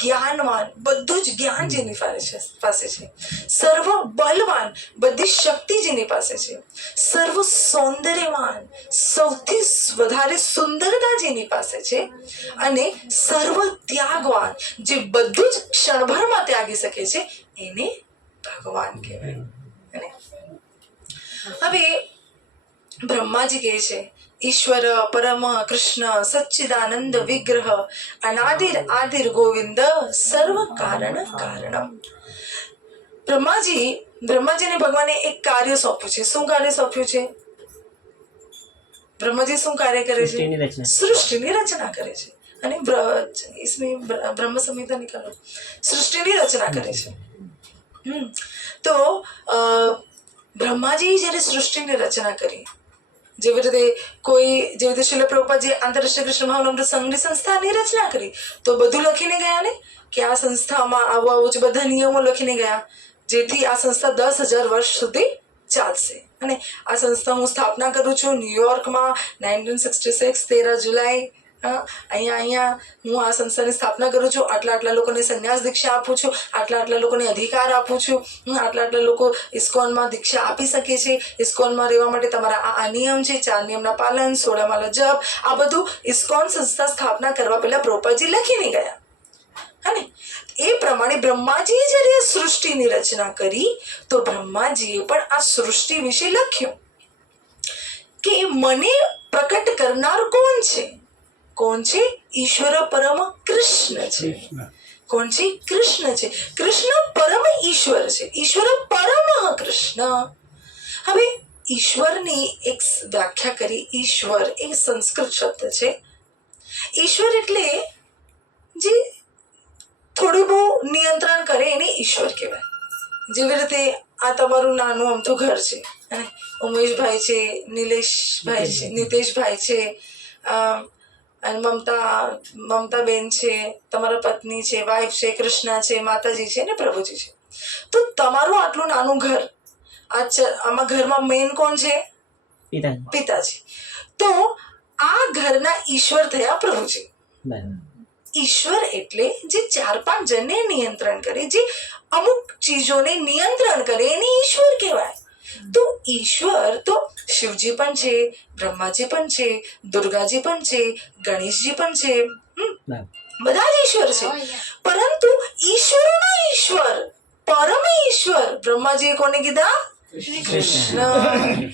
જ્ઞાનવાન, બધું જ જ્ઞાન જેની પાસે છે. સર્વ બલવાન, બધી શક્તિ જેની પાસે છે. સર્વ સૌંદર્યવાન, સૌથી વધારે સુંદરતા જેની પાસે છે. અને સર્વ ત્યાગવાન, જે બધું જ ક્ષણભરમાં ત્યાગી શકે છે, એને ભગવાન કહેવાય. હવે બ્રહ્માજી કહે છે, ઈશ્વર પરમ કૃષ્ણ સચ્ચિદાનંદ વિગ્રહ અનાદિર આદિર ગોવિંદ સર્વ કારણ કારણમ. બ્રહ્માજીને ભગવાને એક કાર્ય સોંપ્યું છે. શું કાર્ય સોંપ્યું છે? બ્રહ્માજી શું કાર્ય કરે છે? સૃષ્ટિની રચના કરે છે. અને બ્રહ્મ સંહિતા નિકાલો, સૃષ્ટિની રચના કરે છે. તો બ્રહ્માજી જ્યારે સૃષ્ટિની રચના કરી, જેવી રીતે શીલ પ્રભુપાદજી આંતરરાષ્ટ્રીય કૃષ્ણ ભાવનામૃત સંઘની સંસ્થાની રચના કરી, તો બધું લખીને ગયા ને કે આ સંસ્થામાં આવું જ બધા નિયમો લખીને ગયા, જેથી આ સંસ્થા 10,000 વર્ષ સુધી ચાલશે. અને આ સંસ્થા હું સ્થાપના કરું છું ન્યુયોર્કમાં 1966 13 જુલાઈ. અહીંયા હું આ સંસ્થાની સ્થાપના કરું છું. આટલા લોકોને સંન્યાસ દીક્ષા આપું છું, આટલા લોકોને અધિકાર આપું છું. આટલા લોકો ઇસ્કોનમાં દીક્ષા આપી શકે છે. ઇસ્કોનમાં રહેવા માટે તમારા આ નિયમ છે, 4 નિયમના પાલન, 16 માળા જપ, આ બધું ઇસ્કોન સંસ્થા સ્થાપના કરવા પહેલા પ્રભુપાદજી લખીને ગયા. અને એ પ્રમાણે બ્રહ્માજીએ જ્યારે સૃષ્ટિની રચના કરી, તો બ્રહ્માજીએ પણ આ સૃષ્ટિ વિશે લખ્યું કે મને પ્રકટ કરનાર કોણ છે? કોણ છે? ઈશ્વર પરમ કૃષ્ણ છે. કોણ છે? કૃષ્ણ છે. કૃષ્ણ પરમ ઈશ્વર છે. ઈશ્વર પરમ કૃષ્ણ. હવે ઈશ્વરની એક વ્યાખ્યા કરી. ઈશ્વર એક સંસ્કૃત શબ્દ છે. ઈશ્વર એટલે જે થોડું બહુ નિયંત્રણ કરે એને ઈશ્વર કહેવાય. જેવી રીતે આ તમારું નાનું અમથું ઘર છે, અને ઉમેશભાઈ છે, નિલેશભાઈ છે, નિતેશભાઈ છે, અને મમતાબેન છે, તમારા પત્ની છે, વાઈફ છે, કૃષ્ણા છે, માતાજી છે ને પ્રભુજી છે. તો તમારું આટલું નાનું ઘર, આમાં ઘરમાં મેન કોણ છે? પિતાજી. તો આ ઘરના ઈશ્વર થયા પ્રભુજી. ઈશ્વર એટલે જે 4-5 જણને નિયંત્રણ કરે, જે અમુક ચીજોને નિયંત્રણ કરે, એને ઈશ્વર કહેવાય. તો ઈશ્વર તો શિવજી પણ છે, બ્રહ્માજી પણ છે, દુર્ગાજી પણ છે, ગણેશજી પણ છે, બધા જ ઈશ્વર છે. પરંતુ ઈશ્વરોના ઈશ્વર, પરમ ઈશ્વર બ્રહ્માજીએ કોને કીધા? કૃષ્ણ.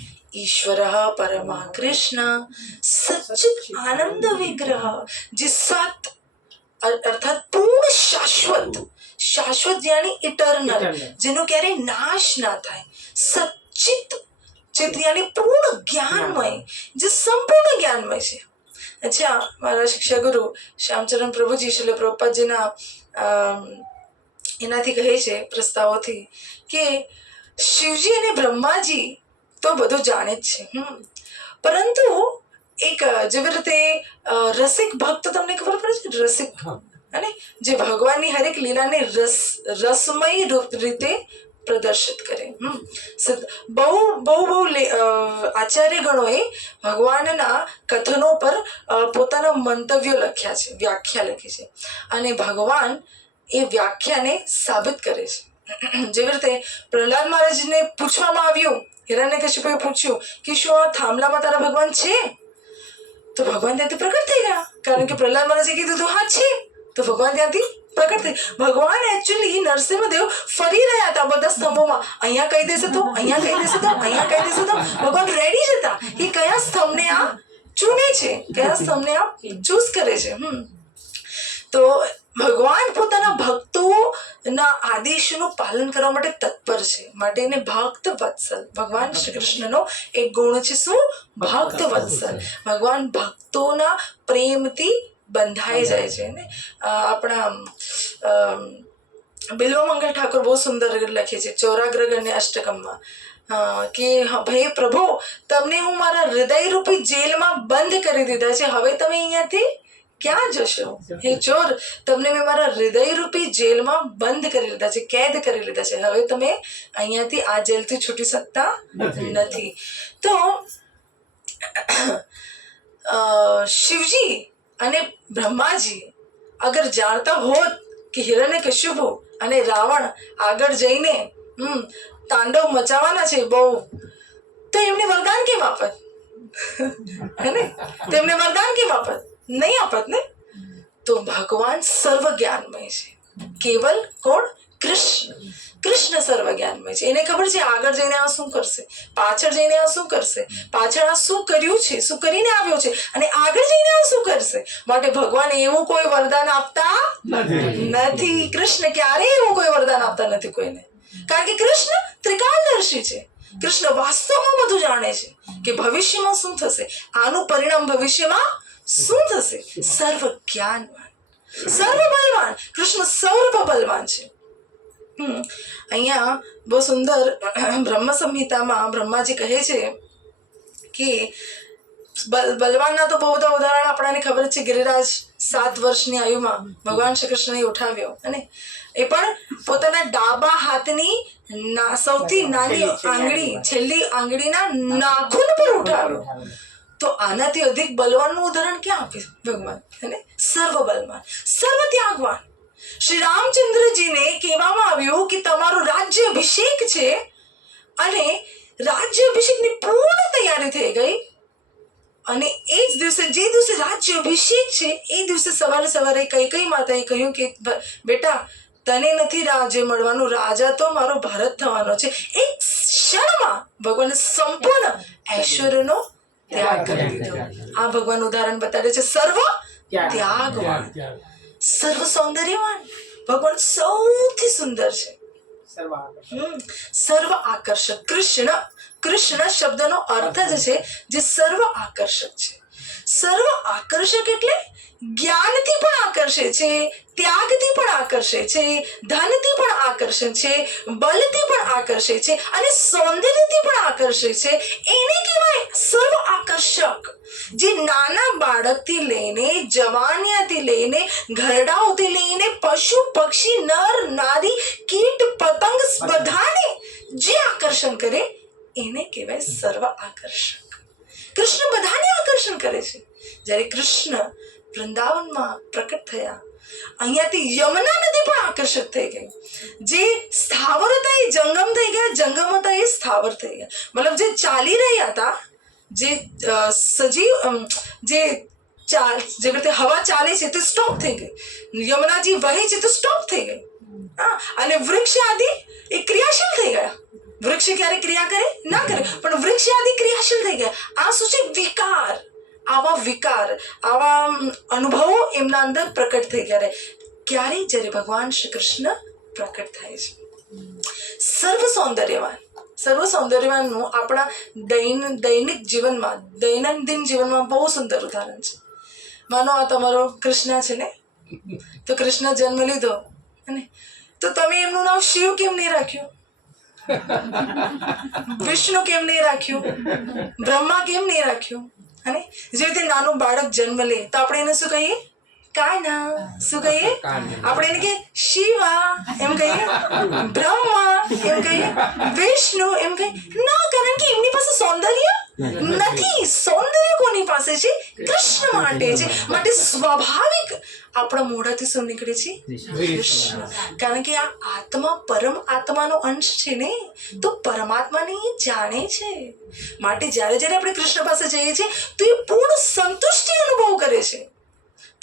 ઈશ્વર પરમ કૃષ્ણ સચ્ચિત આનંદ વિગ્રહ, જે સત અર્થાત પૂર્ણ શાશ્વત, શાશ્વત યાની ઇટર્નલ, જેનો ક્યારેય નાશ ના થાય. સચ્ચિત ચિત યાની પૂર્ણ જ્ઞાનમય, જે સંપૂર્ણ જ્ઞાનમય છે. અચ્છા, મારા શિક્ષા ગુરુ શ્યામચરણ પ્રભુજી શીલ પ્રભુપાદજીના એનાથી કહે છે પ્રસ્તાવોથી કે શિવજી અને બ્રહ્માજી તો બધું જાણે જ છે, પરંતુ એક જેવી રીતે રસિક ભક્ત, તમને ખબર પડે છે રસિક, અને જે ભગવાનની હરેક લીલાને રસમય રીતે પ્રદર્શિત કરે. બહુ આચાર્ય ગણોએ ભગવાનના કથનો પર પોતાના મંતવ્યો લખ્યા છે, વ્યાખ્યા લખી છે, અને ભગવાન એ વ્યાખ્યાને સાબિત કરે છે. જેવી રીતે પ્રહલાદ મહારાજને પૂછવામાં આવ્યું, હિરણ્યકશિપુએ પૂછ્યું કે શું આ થાંભલામાં તારા ભગવાન છે? તો ભગવાન ત્યાંથી પ્રકટ થઈ ગયા, કારણ કે પ્રહલાદ મહારાજે કીધું હતું હા છે, તો ભગવાન ત્યાંથી પ્રકટ થઈ. ભગવાન એકચ્યુઅલી નરસિંહદેવ ફરી રહ્યા હતા બધા સ્તંભોમાં, અહીંયા કહી દેશે તો, અહીંયા કહી દેશે તો, અહીંયા કહી દેશે તો. ભગવાન રેડી જ હતા કે કયા સ્તંભને આ ચૂને છે, કયા સ્તંભને આ ચૂઝ કરે છે. તો ભગવાન પોતાના ભક્તોના આદેશનું પાલન કરવા માટે તત્પર છે, માટે એને ભક્ત વત્સલ, ભગવાન શ્રી કૃષ્ણનો એક ગુણ છે શું? ભક્ત વત્સલ. ભગવાન ભક્તોના પ્રેમથી બંધાઈ જાય છે ને. આપણા બિલ્વમંગલ ઠાકોર બહુ સુંદર લખે છે ચૌરાગ્રગણ્ય અષ્ટકમમાં કે ભાઈ પ્રભુ, તમને હું મારા હૃદયરૂપી જેલમાં બંધ કરી દીધા છે, હવે તમે અહીંયાથી ક્યાં જશો હે ચોર? તમને મેં મારા હૃદયરૂપી જેલમાં બંધ કરી લીધા છે, કેદ કરી લીધા છે. હવે તમે અહીંયાથી આ જેલથી છૂટી શકતા નથી. તો શિવજી અને બ્રહ્માજી અગર જાણતા હોત કે હિરણ્યકશ્યપુ અને રાવણ આગળ જઈને તાંડવ મચાવવાના છે બહુ, તો એમને વરદાન કેમ આપત? હે ને? તેમને વરદાન કેમ આપત? નહીં આપત ને. તો ભગવાન સર્વ જ્ઞાનમય છે. કેવલ કોણ? કૃષ્ણ. કૃષ્ણ સર્વ જ્ઞાનમય છે. એને ખબર છે આગળ જઈને આ શું કરશે, પાછળ જઈને આ શું કરશે, પાછળ આ શું કર્યું છે, શું કરીને આવ્યો છે, અને આગળ જઈને આ શું કરશે. માટે ભગવાન એવું કોઈ વરદાન આપતા નથી. કૃષ્ણ ક્યારેય એવું કોઈ વરદાન આપતા નથી કોઈને, કારણ કે કૃષ્ણ ત્રિકાળદર્શી છે. કૃષ્ણ વાસ્તવમાં બધું જાણે છે કે ભવિષ્યમાં શું થશે, આનું પરિણામ ભવિષ્યમાં શું થશે. સર્વ જ્ઞાનવાન, સર્વ બલવાન. કૃષ્ણ સર્વ બલવાન છે. અહીંયા બહુ સુંદર બ્રહ્મ સંહિતામાં બ્રહ્માજી કહે છે કે બલવાનના તો બહુ બધા ઉદાહરણ આપણને ખબર છે. ગિરિરાજ 7 વર્ષની આયુમાં ભગવાન શ્રી કૃષ્ણને ઉઠાવ્યો, અને એ પણ પોતાના ડાબા હાથની સૌથી નાની આંગળી, છેલ્લી આંગળીના નાખૂન પર ઉઠાવ્યો. તો આનાથી અધિક બલવાનનું ઉદાહરણ ક્યાં આપ્યું ભગવાન? અને સર્વ બલવાન, સર્વ ત્યાગવાન. શ્રી રામચંદ્રજીને કહેવામાં આવ્યું કે તમારો રાજ્ય અભિષેક છે, અને રાજ્ય અભિષેકની પૂર્ણ તૈયારી થઈ ગઈ. અને એ જ દિવસે, જે દિવસે રાજ્ય અભિષેક છે, એ દિવસે સવારે સવારે કઈ માતાએ કહ્યું કે બેટા, તને નથી રાજ્ય મળવાનું, રાજા તો મારો ભરત થવાનો છે. એક ક્ષણમાં ભગવાને સંપૂર્ણ ઐશ્વર્યનો ત્યાગ કરી દીધો. આ ભગવાન ઉદાહરણ બતાવે છે. સર્વ ત્યાગવાન, સર્વ સૌંદર્યવાન. ભગવાન સૌથી સુંદર છે, સર્વ આકર્ષક. કૃષ્ણ, કૃષ્ણ શબ્દનો અર્થ જ છે જે સર્વ આકર્ષક છે. સર્વ આકર્ષક એટલે જ્ઞાનથી પણ આકર્ષે છે, ત્યાગથી પણ આકર્ષે છે, ધનથી પણ આકર્ષે છે, બલથી પણ આકર્ષે છે, અને સૌંદર્યથી પણ આકર્ષે છે. એને કહેવાય સર્વ આકર્ષક. જે નાના બાળકથી લઈને, જવાનિયાથી લઈને, ઘરડાઓથી લઈને, પશુ પક્ષી, નર નારી, કીટ પતંગ, બધાને જે આકર્ષણ કરે એને કહેવાય સર્વ આકર્ષક. કૃષ્ણ બધાને આકર્ષણ કરે છે. જ્યારે કૃષ્ણ વૃંદાવનમાં પ્રકટ થયા, અહીંયાથી યમુના નદી પણ આકર્ષક થઈ ગઈ. જે સ્થાવર હતા એ જંગમ થઈ ગયા, જંગમ હતા એ સ્થાવર થઈ ગયા. મતલબ જે ચાલી રહ્યા હતા, જે સજીવ, જે રીતે હવા ચાલે છે તે સ્ટોપ થઈ ગઈ. યમુનાજી વહે છે તો સ્ટોપ થઈ ગઈ. અને વૃક્ષ આદિ એ ક્રિયાશીલ થઈ ગયા. વૃક્ષ ક્યારે ક્રિયા કરે? ના કરે, પણ વૃક્ષ આદિ ક્રિયાશીલ થઈ ગયા. આ શું છે? વિકાર. આવા વિકાર, આવા અનુભવો એમના અંદર પ્રકટ થઈ ગયા. ક્યારે? જ્યારે ભગવાન શ્રી કૃષ્ણ પ્રકટ થાય છે. સર્વ સૌંદર્યવાન, સર્વ સૌંદર્યવાનનું આપણા દૈનિક જીવનમાં, દૈનંદિન જીવનમાં બહુ સુંદર ઉદાહરણ છે. માનો આ તમારો કૃષ્ણ છે ને, તો કૃષ્ણ જન્મ લીધો, અને તો તમે એમનું નામ શિવ કેમ નહીં રાખ્યું? વિષ્ણુ કેમ નહીં રાખ્યું? બ્રહ્મા કેમ નહીં રાખ્યું? અને જે રીતે નાનું બાળક જન્મ લે તો આપણે એને શું કહીએ? કાના. શું કહીએ? આપણે એને કહીએ શિવા એમ કહીએ, બ્રહ્મા એમ કહીએ, વિષ્ણુ એમ કહીએ ના, કારણ કે એમની પાસે સૌંદર્ય નથી. સૌંદર્ય કોની પાસે છે? કૃષ્ણ માટે છે. માટે સ્વાભાવિક આપણા મોઢાથી શું નીકળે છે? કૃષ્ણ. કારણ કે આ આત્મા પરમ આત્માનો અંશ છે ને, તો પરમાત્માને એ જાણે છે. માટે જ્યારે જ્યારે આપણે કૃષ્ણ પાસે જઈએ છીએ તો એ પૂર્ણ સંતુષ્ટિ અનુભવ કરે છે,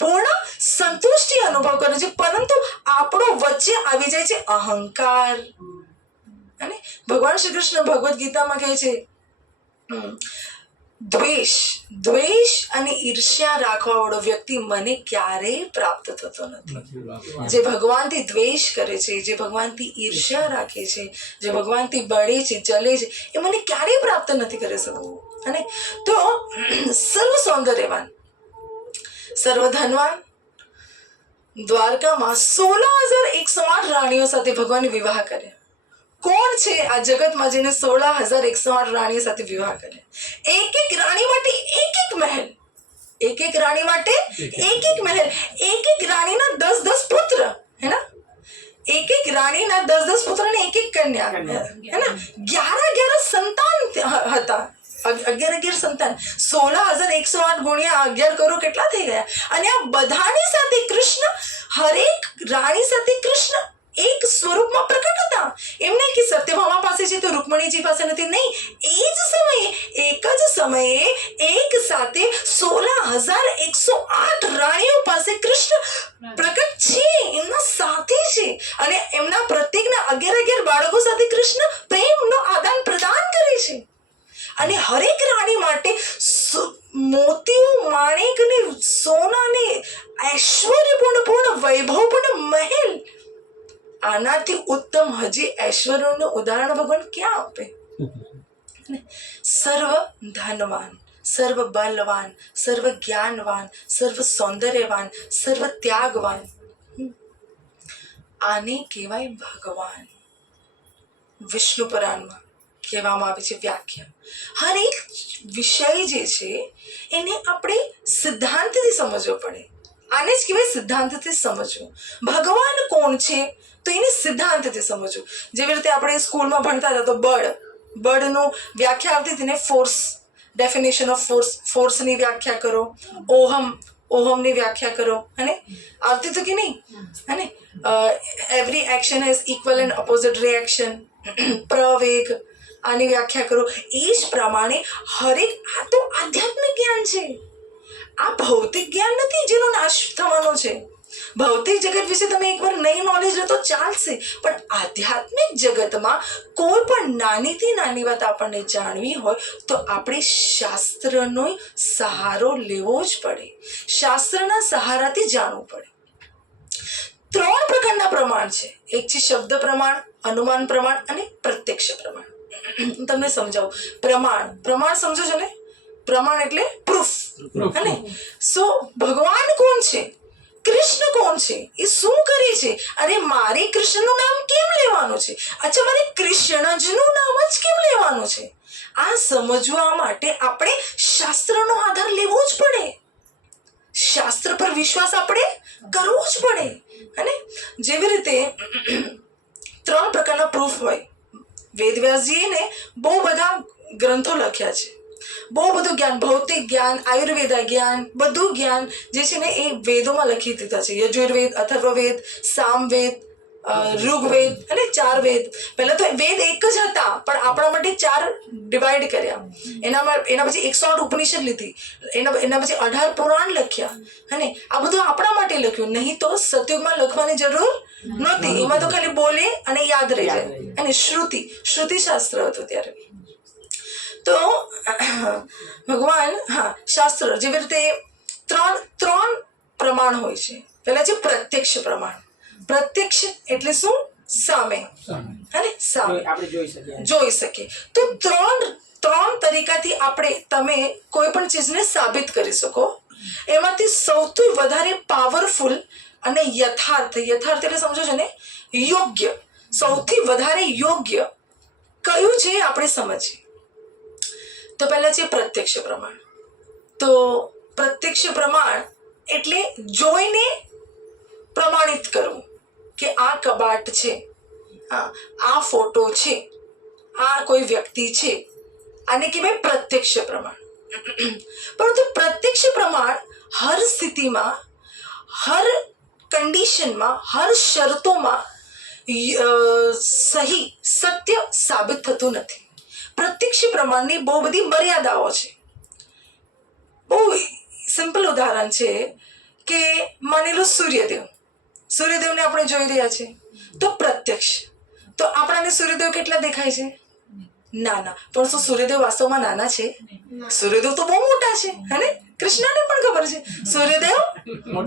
પૂર્ણ સંતુષ્ટિ અનુભવ કરે છે. પરંતુ આપણો વચ્ચે આવી જાય છે અહંકાર. અને ભગવાન શ્રી કૃષ્ણ ભગવદ્ ગીતામાં કહે છે દ્વેષ અને ઈર્ષ્યા રાખવા વાળો વ્યક્તિ મને ક્યારેય પ્રાપ્ત થતો નથી. જે ભગવાનથી દ્વેષ કરે છે, જે ભગવાનથી ઈર્ષ્યા રાખે છે, જે ભગવાનથી બળે છે, જલે છે, એ મને ક્યારેય પ્રાપ્ત નથી કરી શકતું. અને તો સર્વ સૌંદર્યવાન, સર્વધનવાન. દ્વારકામાં 16,108 રાણીઓ સાથે ભગવાને વિવાહ કર્યા. કોણ છે આ જગતમાં જેને 16,108 રાણીઓ સાથે વિવાહ કર્યા? એક એક રાણી માટે એક એક મહેલ, एक एक रानी માટે एक एक महल, एक एक રાણીના 10-10 પુત્ર, है ना, एक एक રાણીના 10-10 પુત્ર અને એક એક કન્યા, है ना, 11-11 સંતાન હતા, 11-11 સંતાન, 16,108 ગુણ્યા 11 કરો કેટલા થઈ ગયા? અને આ બધાની સાથે કૃષ્ણ, હરેક રાણી સાથે કૃષ્ણ એક સ્વરૂપમાં પ્રકટ હતા. એમ નહીં કે સત્યભામા પાસે છે તો રૂકમણીજી પાસે નથી, નહીં, એ જ સમયે, એક જ સમયે એક સાથે 16,108 રાણીઓ પાસે કૃષ્ણ પ્રકટ છે, એમના સાથે છે, અને એમના પ્રત્યેકના 11-11 બાળકો સાથે કૃષ્ણ પ્રેમનો આદાન પ્રદાન કરે છે. અને હરેક રાણી માટે મોતીઓ, માણેક ને સોના ને ઐશ્વર્યપૂર્ણ વૈભવપૂર્ણ મહેલ, આનાથી ઉત્તમ હજી ઐશ્વર્યનું ઉદાહરણ ભગવાન ક્યાં આપે? સર્વ ધનવાન, સર્વ બલવાન, સર્વ જ્ઞાનવાન, સર્વ સૌંદર્યવાન, સર્વ ત્યાગવાન, આને કહેવાય ભગવાન. વિષ્ણુ પુરાણમાં કહેવામાં આવે છે વ્યાખ્યા. હર એક વિષય જે છે એને આપણે સિદ્ધાંતથી સમજવો પડે. આને જ કહેવાય સિદ્ધાંતથી સમજવું. ભગવાન કોણ છે તો એને સિદ્ધાંતથી સમજવું. જેવી રીતે આપણે સ્કૂલમાં ભણતા હતા તો બળનું વ્યાખ્યા આવતી હતી ને, ફોર્સ, ડેફિનેશન ઓફ ફોર્સ, ફોર્સની વ્યાખ્યા કરો, ઓહમની વ્યાખ્યા કરો, અને આવતી તો કે નહીં, અને every action has equal and opposite reaction, પ્રવેગ, આની વ્યાખ્યા કરો. એ જ પ્રમાણે હરેક, આ તો આધ્યાત્મિક જ્ઞાન છે, આ ભૌતિક જ્ઞાન નથી જેનો નાશ થવાનો છે. ભૌતિક જગત વિશે તમે એકવાર નહીં નોલેજ લો તો ચાલશે, પણ આધ્યાત્મિક જગતમાં કોઈ પણ નાનીથી નાની વાત આપણને જાણવી હોય તો આપણે શાસ્ત્રનો સહારો લેવો જ પડે. શાસ્ત્રના સહારાથી જાણવું પડે. 3 પ્રકારના પ્રમાણ છે. એક છે શબ્દ પ્રમાણ, અનુમાન પ્રમાણ અને પ્રત્યક્ષ પ્રમાણ. તમને સમજાવું. પ્રમાણ સમજો છો ને? પ્રમાણ એટલે પ્રૂફ, હે? સો ભગવાન કોણ છે, કૃષ્ણ કોણ છે, એ શું કરે છે, અરે મારે કૃષ્ણનું નામ કેમ લેવાનું છે, અચ્છા મારે કૃષ્ણજીનું નામ જ કેમ લેવાનું છે, આ સમજવા માટે આપણે શાસ્ત્રનો આધાર લેવો જ પડે. શાસ્ત્ર પર વિશ્વાસ આપણે કરવો જ પડે. અને જેવી રીતે 3 પ્રકારના પ્રૂફ હોય. વેદવ્યાસજીએ બહુ બધા ગ્રંથો લખ્યા છે, બહુ બધું જ્ઞાન, ભૌતિક જ્ઞાન, આયુર્વેદ જ્ઞાન, બધું જ્ઞાન જે છે ને એ વેદોમાં લખી દીધા છે. યજુર્વેદ, અથર્વવેદ, સામવેદ, ઋગ્વેદ અને 4 વેદ. પહેલા તો વેદ એક જ હતા, પણ આપણા માટે 4 ડિવાઈડ કર્યા. એના પછી 108 ઉપનિષદ લીધી, એના પછી 18 પુરાણ લખ્યા, અને આ બધું આપણા માટે લખ્યું. નહીં તો સતયુગમાં લખવાની જરૂર નહોતી. એમાં તો ખાલી બોલે અને યાદ રહી જાય. અને શ્રુતિ શાસ્ત્ર હતું ત્યારે. તો ભગવાન, શાસ્ત્ર જેવી રીતે 3 પ્રમાણ હોય છે. પહેલા છે પ્રત્યક્ષ પ્રમાણ. પ્રત્યક્ષ એટલે શું? સામે, અને સામે જોઈ શકીએ. તો 3 તરીકાથી તમે કોઈ પણ ચીજને સાબિત કરી શકો. એમાંથી સૌથી વધારે પાવરફુલ અને યથાર્થ એટલે સમજો છો ને, યોગ્ય, સૌથી વધારે યોગ્ય કયું છે આપણે સમજીએ. તો પહેલા છે પ્રત્યક્ષ પ્રમાણ. તો પ્રત્યક્ષ પ્રમાણ એટલે જોઈને પ્રમાણિત કરવું કે આ કબાટ છે, આ ફોટો છે, આ કોઈ વ્યક્તિ છે, આને કહેવાય પ્રત્યક્ષ પ્રમાણ. પરંતુ પ્રત્યક્ષ પ્રમાણ હર સ્થિતિમાં, હર કન્ડિશનમાં, હર શરતોમાં સત્ય સાબિત થતું નથી. પ્રત્યક્ષ પ્રમાણની બહુ બધી મર્યાદાઓ છે. બહુ સિમ્પલ ઉદાહરણ છે કે માની લો સૂર્યદેવને આપણે જોઈ રહ્યા છે તો પ્રત્યક્ષ. તો આપણાને સૂર્યદેવ કેટલા દેખાય છે? નાના. પણ શું સૂર્યદેવ વાસ્તવમાં નાના છે? સૂર્યદેવ તો બહુ મોટા છે, હે? કૃષ્ણને પણ ખબર છે સૂર્યદેવ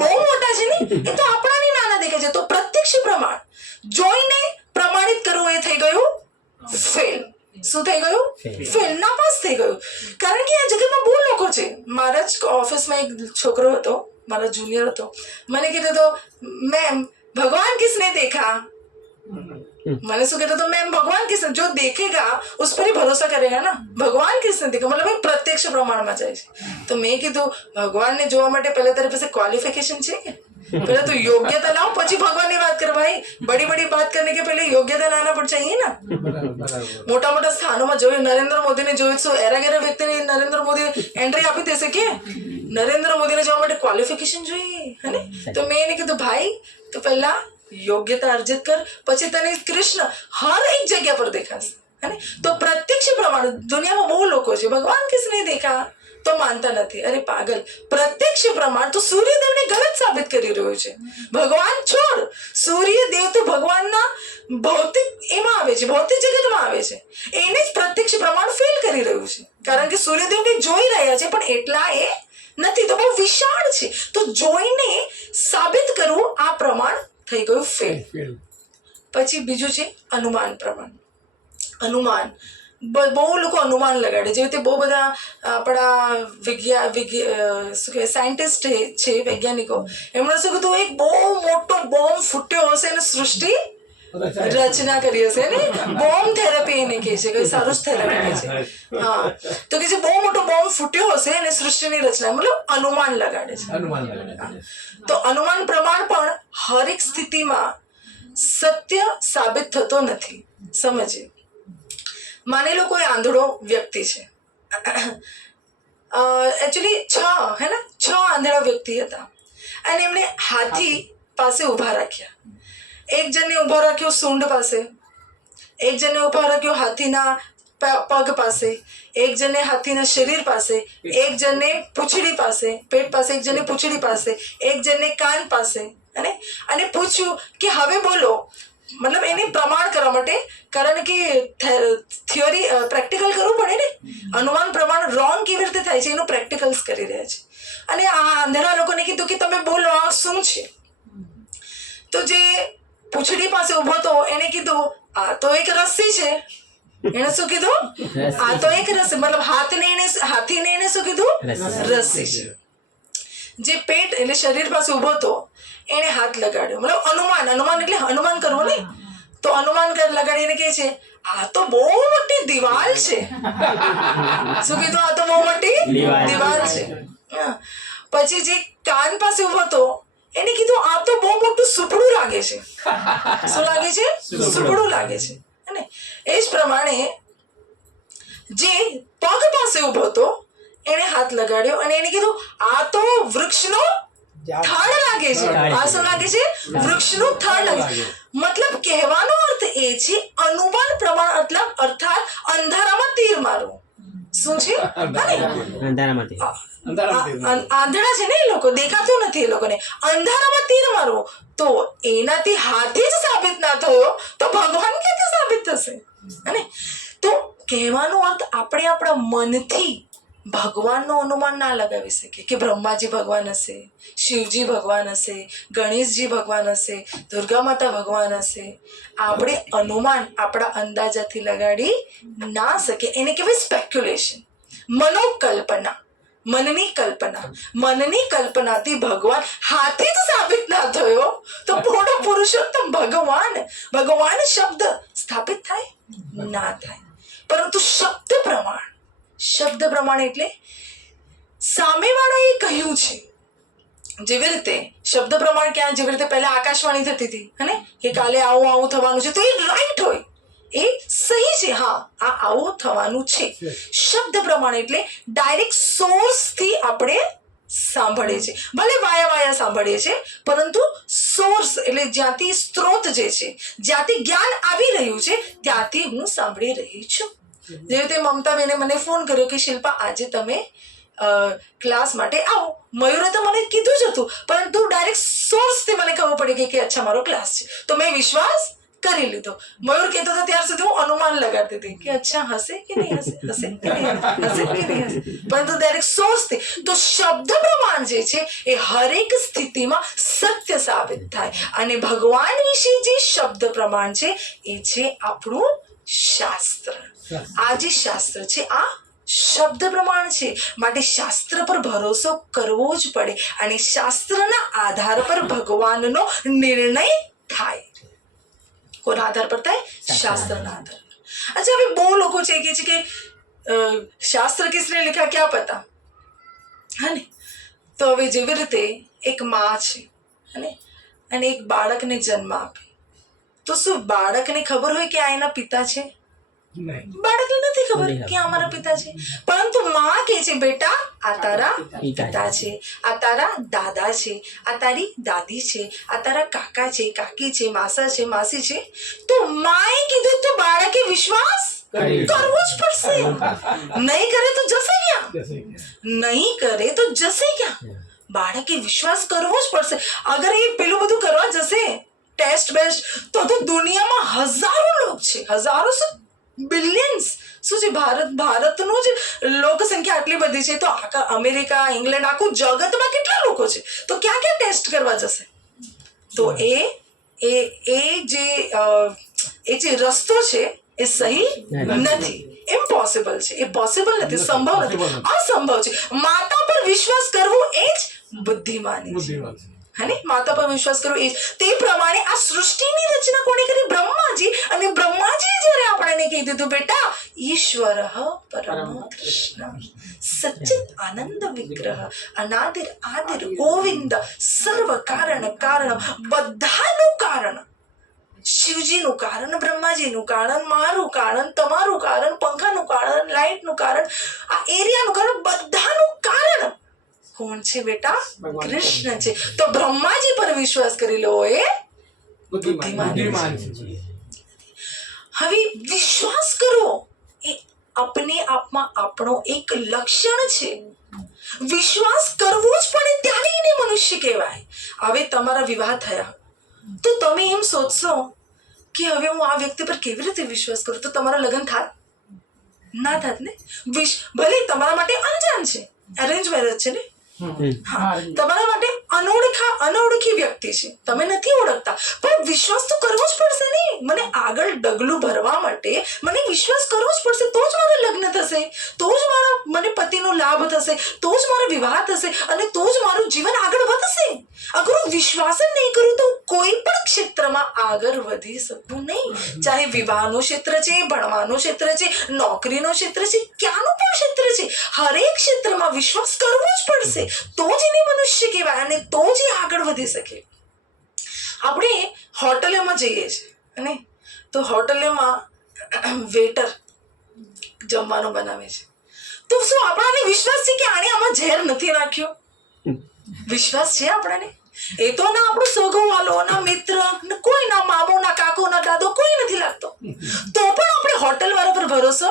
બહુ મોટા છે ને, એ તો આપણાને નાના દેખાય છે. તો પ્રત્યક્ષ પ્રમાણ જોઈને પ્રમાણિત કરવું એ થઈ ગયું ફેલ. શું થઈ ગયું? ફેલ, નાપાસ થઈ ગયું. કારણ કે આ જગતમાં બહુ લોકો છે. મારા જ ઓફિસમાં એક છોકરો હતો, મારા જુનિયર હતો. મને કીધું તો, મેમ ભગવાન કિસને દેખા? मैंने શું कहता तो मैं भगवान किस जो देखेगा उस पर ही भरोसा करेगा ना भगवान किस ने देखा मतलब प्रत्यक्ष પ્રમાણમાં જાય છે તો મેં કીધું ભગવાનને જોવા માટે પહેલા તારી પાસે ક્વોલિફિકેશન છે કે पहले तो योग्यता लाओ પછી ભગવાનની વાત કર ભાઈ बड़ी बड़ी बात करने के पहले योग्यता लाना पड़ चाहिए ना મોટા મોટા સ્થાનોમાં જોયું નરેન્દ્ર મોદીને જોયું શું એરા વ્યક્તિને નરેન્દ્ર મોદી એન્ટ્રી આપી દેશે કે નરેન્દ્ર મોદીને જવા માટે ક્વોલિફિકેશન જોઈએ હે ને તો મેં એને કીધું ભાઈ તો પહેલા योग्यता अर्जित कर પછી તને કૃષ્ણ હર એક જગ્યા પર દેખાશે है तो प्रत्यक्ष प्रमाण दुनिया में बहुत लोग છે भगवान किसने देखा तो मानता નથી अरे पागल प्रत्यक्ष प्रमाण तो सूर्यदेव ने गलत साबित કરી રહ્યો છે ભગવાન છોડ સૂર્યદેવ તો ભગવાનના ભૌતિક એમાં આવે છે ભૌતિક જગતમાં આવે છે એને જ પ્રત્યક્ષ પ્રમાણ ફેલ કરી રહ્યું છે કારણ કે સૂર્યદેવને જોઈ રહ્યા છે પણ એટલા એ નથી તો બહુ વિશાળ છે તો જોઈને સાબિત કરવું આ પ્રમાણ થઈ ગયું ફેલ પછી બીજું છે અનુમાન પ્રમાણ અનુમાન બહુ લોકો અનુમાન લગાડે જેવી રીતે બહુ બધા આપણા શું કહેવાય સાયન્ટિસ્ટ છે વૈજ્ઞાનિકો એમણે શું કીધું એક બહુ મોટો બોમ્બ ફૂટ્યો હશે અને સૃષ્ટિ રચના કરી હશે ને બોમ્બ થેરાપી એને કહે છે કઈ સારું જ થેરાપી કહે છે હા તો કે જે બહુ મોટો બોમ્બ ફૂટ્યો હશે અને સૃષ્ટિની રચના મતલબ અનુમાન લગાડે છે તો અનુમાન પ્રમાણ પણ હરેક સ્થિતિમાં સત્ય સાબિત થતો નથી સમજે માની લો કોઈ આંધળો વ્યક્તિ છે એકચ્યુઅલી 6 આંધળા વ્યક્તિ હતા અને એમણે હાથી પાસે ઊભા રાખ્યા એક જણને ઊભો રાખ્યો સૂંઢ પાસે એક જણને ઊભો રાખ્યો હાથીના પગ પાસે એક જણને હાથીના શરીર પાસે એક જણને પૂંછડી પાસે પેટ પાસે એક જણને પૂંછડી પાસે એક જણને કાન પાસે અને પૂછ્યું કે હવે બોલો मतलब એને પ્રમાણ કરવા માટે કારણ કે થિયરી પ્રેક્ટિકલ કરવું પડે ને અનુમાન પ્રમાણ રોંગ કેવી રીતે થાય છે એનું પ્રેક્ટિકલ્સ કરી રહ્યા છે અને આ આંધળા લોકોને કીધું કે તમે બોલો આ શું છે તો જે પૂંછડી પાસે ઊભો હતો એને કીધું આ તો એક રસ્સી છે એને શું કીધું આ તો એક રસ્સી મતલબ હાથીને એને શું કીધું રસ્સી છે જે પેટ એટલે શરીર પાસે ઊભો હતો એને હાથ લગાડ્યો મતલબ અનુમાન એટલે અનુમાન કરવું ને તો અનુમાન લગાડીને કહે છે આ તો બહુ મોટી દિવાલ છે શું કીધું આ તો બહુ મોટી દિવાલ છે પછી જે કાન પાસે ઊભો હતો એને કીધું આ તો બહુ મોટું સુપડું લાગે છે શું લાગે છે સુપડું લાગે છે ને એ જ પ્રમાણે જે પગ પાસે ઊભો હતો એને હાથ લગાડ્યો અને એને કીધું આ તો વૃક્ષનો થડ લાગે છે આ શું લાગે છે વૃક્ષનું થડ લાગે છે મતલબ કહેવાનો અર્થ એ છે અનુમાન પ્રમાણ અર્થાત અંધારામાં તીર મારવું શું છે આંધળા છે ને એ લોકો દેખાતું નથી એ લોકોને અંધારામાં તીર મારવું તો એનાથી હાથી જ સાબિત ના થયો તો ભગવાન ક્યાંથી સાબિત થશે અને તો કહેવાનો અર્થ આપણે આપણા મનથી ભગવાનનો અનુમાન ના લગાવી શકીએ કે બ્રહ્માજી ભગવાન હશે શિવજી ભગવાન હશે ગણેશજી ભગવાન હશે દુર્ગા માતા ભગવાન હશે આપણે અનુમાન આપણા અંદાજાથી લગાડી ના શકીએ એને કહેવાય સ્પેક્યુલેશન મનોકલ્પના મનની કલ્પનાથી ભગવાન હાથી જ સાબિત ના થયો તો પૂર્ણ પુરુષોત્તમ ભગવાન શબ્દ સ્થાપિત થાય ના થાય પરંતુ શબ્દ પ્રમાણ એટલે સામેવાળાએ કહ્યું છે જેવી રીતે શબ્દ પ્રમાણ ક્યાં જેવી રીતે પહેલા આકાશવાણી થતી હતી હે કે કાલે આવું થવાનું છે તો એ રાઈટ હોય એ સહી છે હા આ આવું થવાનું છે શબ્દ પ્રમાણ એટલે ડાયરેક્ટ સોર્સથી આપણે સાંભળીએ છીએ ભલે વાયા સાંભળીએ છીએ પરંતુ સોર્સ એટલે જ્યાંથી સ્ત્રોત જે છે જ્યાંથી જ્ઞાન આવી રહ્યું છે ત્યાંથી હું સાંભળી રહી છું જેવી રીતે મમતાબેને મને ફોન કર્યો કે શિલ્પા આજે તમે ક્લાસ માટે આવો મયુરે તો મને કીધું જ હતું પરંતુ ડાયરેક્ટ સોર્સથી મને ખબર પડી ગઈ કે અચ્છા મારો ક્લાસ છે તો મેં વિશ્વાસ કરી લીધો મયુર કહેતો હતો ત્યાર સુધી હું અનુમાન લગાડતી હતી કે અચ્છા હશે કે નહીં હશે પરંતુ ડાયરેક્ટ સોર્સથી તો શબ્દ પ્રમાણ જે છે એ હરેક સ્થિતિમાં સત્ય સાબિત થાય અને ભગવાન વિશે જે શબ્દ પ્રમાણ છે એ છે આપણું શાસ્ત્ર આ જે શાસ્ત્ર છે આ શબ્દ પ્રમાણ છે માટે શાસ્ત્ર પર ભરોસો કરવો જ પડે અને શાસ્ત્રના આધાર પર ભગવાનનો નિર્ણય થાય કોના આધાર પર થાય? શાસ્ત્રના આધાર પર. અચ્છા, હવે બહુ લોકો છે કે છે કે શાસ્ત્ર કિસને लिखा क्या पता, है ने? તો હવે જેવી રીતે એક માં છે અને એક બાળકને જન્મ આપે, તો શું બાળકને ખબર હોય કે આ એના પિતા છે? બાળકને નથી ખબર કે આ અમારા પિતા છે, પરંતુ માં કહે છે બેટા આ તારા પિતા છે, આ તારા દાદા છે, આ તારી દાદી છે, આ તારા કાકા છે, કાકી છે, માસા છે, માસી છે. તો માએ કીધું તો બાળકે વિશ્વાસ કરવો જ પડશે. નહીં કરે તો જશે ક્યાં? નહીં કરે તો જશે ક્યાં? બાળકે વિશ્વાસ કરવો જ પડશે. અગર એ પેલું બધું કરવા જશે ટેસ્ટ બેસ્ટ, તો દુનિયામાં હજારો લોક છે, હજારો બિલિયન્સ શું છે, ભારતનું જ લોક સંખ્યા આટલી બધી છે, તો આખા અમેરિકા, ઇંગ્લેન્ડ, આખું જગતમાં કેટલા લોકો છે, તો ક્યાં ક્યાં ટેસ્ટ કરવા જશે? તો એ જે રસ્તો છે એ સહી નથી, ઇમ્પોસિબલ છે, એ પોસિબલ નથી, સંભવ નથી, અસંભવ છે. માતા પર વિશ્વાસ કરવો એ જ બુદ્ધિમાની છે, હે ને? માતા પર વિશ્વાસ કરવો એ જ. તે પ્રમાણે આ સૃષ્ટિની રચના કોણે કરી? બ્રહ્માજી. અને બ્રહ્માજી જ્યારે આપણને કહી દીધું બેટા ઈશ્વર પરમો કૃષ્ણ સચ્ચિત આનંદ વિગ્રહ અનાદિર આદિર ગોવિંદ સર્વ કારણ કારણ, બધાનું કારણ, શિવજીનું કારણ, બ્રહ્માજીનું કારણ, મારું કારણ, તમારું કારણ, પંખાનું કારણ, લાઈટનું કારણ, આ એરિયાનું કારણ, બધાનું કારણ કોણ છે બેટા? કૃષ્ણ છે. તો બ્રહ્માજી પર વિશ્વાસ કરી લો એ બુદ્ધિમાન. હવે વિશ્વાસ કરવો એ अपने આપમાં આપણો એક લક્ષણ છે. વિશ્વાસ કરવો જ પડે ત્યારે એને મનુષ્ય કહેવાય. હવે તમારા વિવાહ થયા તો તમે એમ સોચશો કે હવે હું આ વ્યક્તિ પર કેવી રીતે વિશ્વાસ કરું, તો તમારા લગ્ન થાત? ના થાત ને? ભલે તમારા માટે અંજાન છે, અરેન્જ મેરેજ છે ને, હા, તમારા માટે અનોળખી વ્યક્તિ છે, તમે નથી ઓળખતા, પણ વિશ્વાસ તો કરવો જ પડશે ને. મને આગળ ડગલું ભરવા માટે મને વિશ્વાસ કરવો જ પડશે, તો જ મારા લગ્ન થશે, તો જ મને પતિનો લાભ થશે, તો જ મારો વિવાહ થશે, અને તો જ મારું જીવન આગળ વધશે. અગર હું વિશ્વાસ જ નહીં કરું તો કોઈ પણ ક્ષેત્રમાં આગળ વધી શકું નહીં. ચાહે વિવાહનું ક્ષેત્ર છે, ભણવાનું ક્ષેત્ર છે, નોકરીનું ક્ષેત્ર છે, ક્યાંનું પણ ક્ષેત્ર છે, હરેક ક્ષેત્રમાં વિશ્વાસ કરવો જ પડશે, તો જ એને મનુષ્ય કહેવાય અને તો જ એ આગળ વધી શકે. આપણે હોટલોમાં જઈએ છીએ અને તો હોટલોમાં વેટર જમવાનું બનાવે છે, તો શું આપણાને વિશ્વાસ છે કે આણે આમાં ઝેર નથી નાખ્યો? વિશ્વાસ છે આપણાને? એ તો ના આપણો સગોવાલો, ના મિત્ર, કોઈ ના મામો, ના કાકો, ના દાદો, કોઈ નથી લાગતો, તો પણ આપણે હોટલ વાળા પર ભરોસો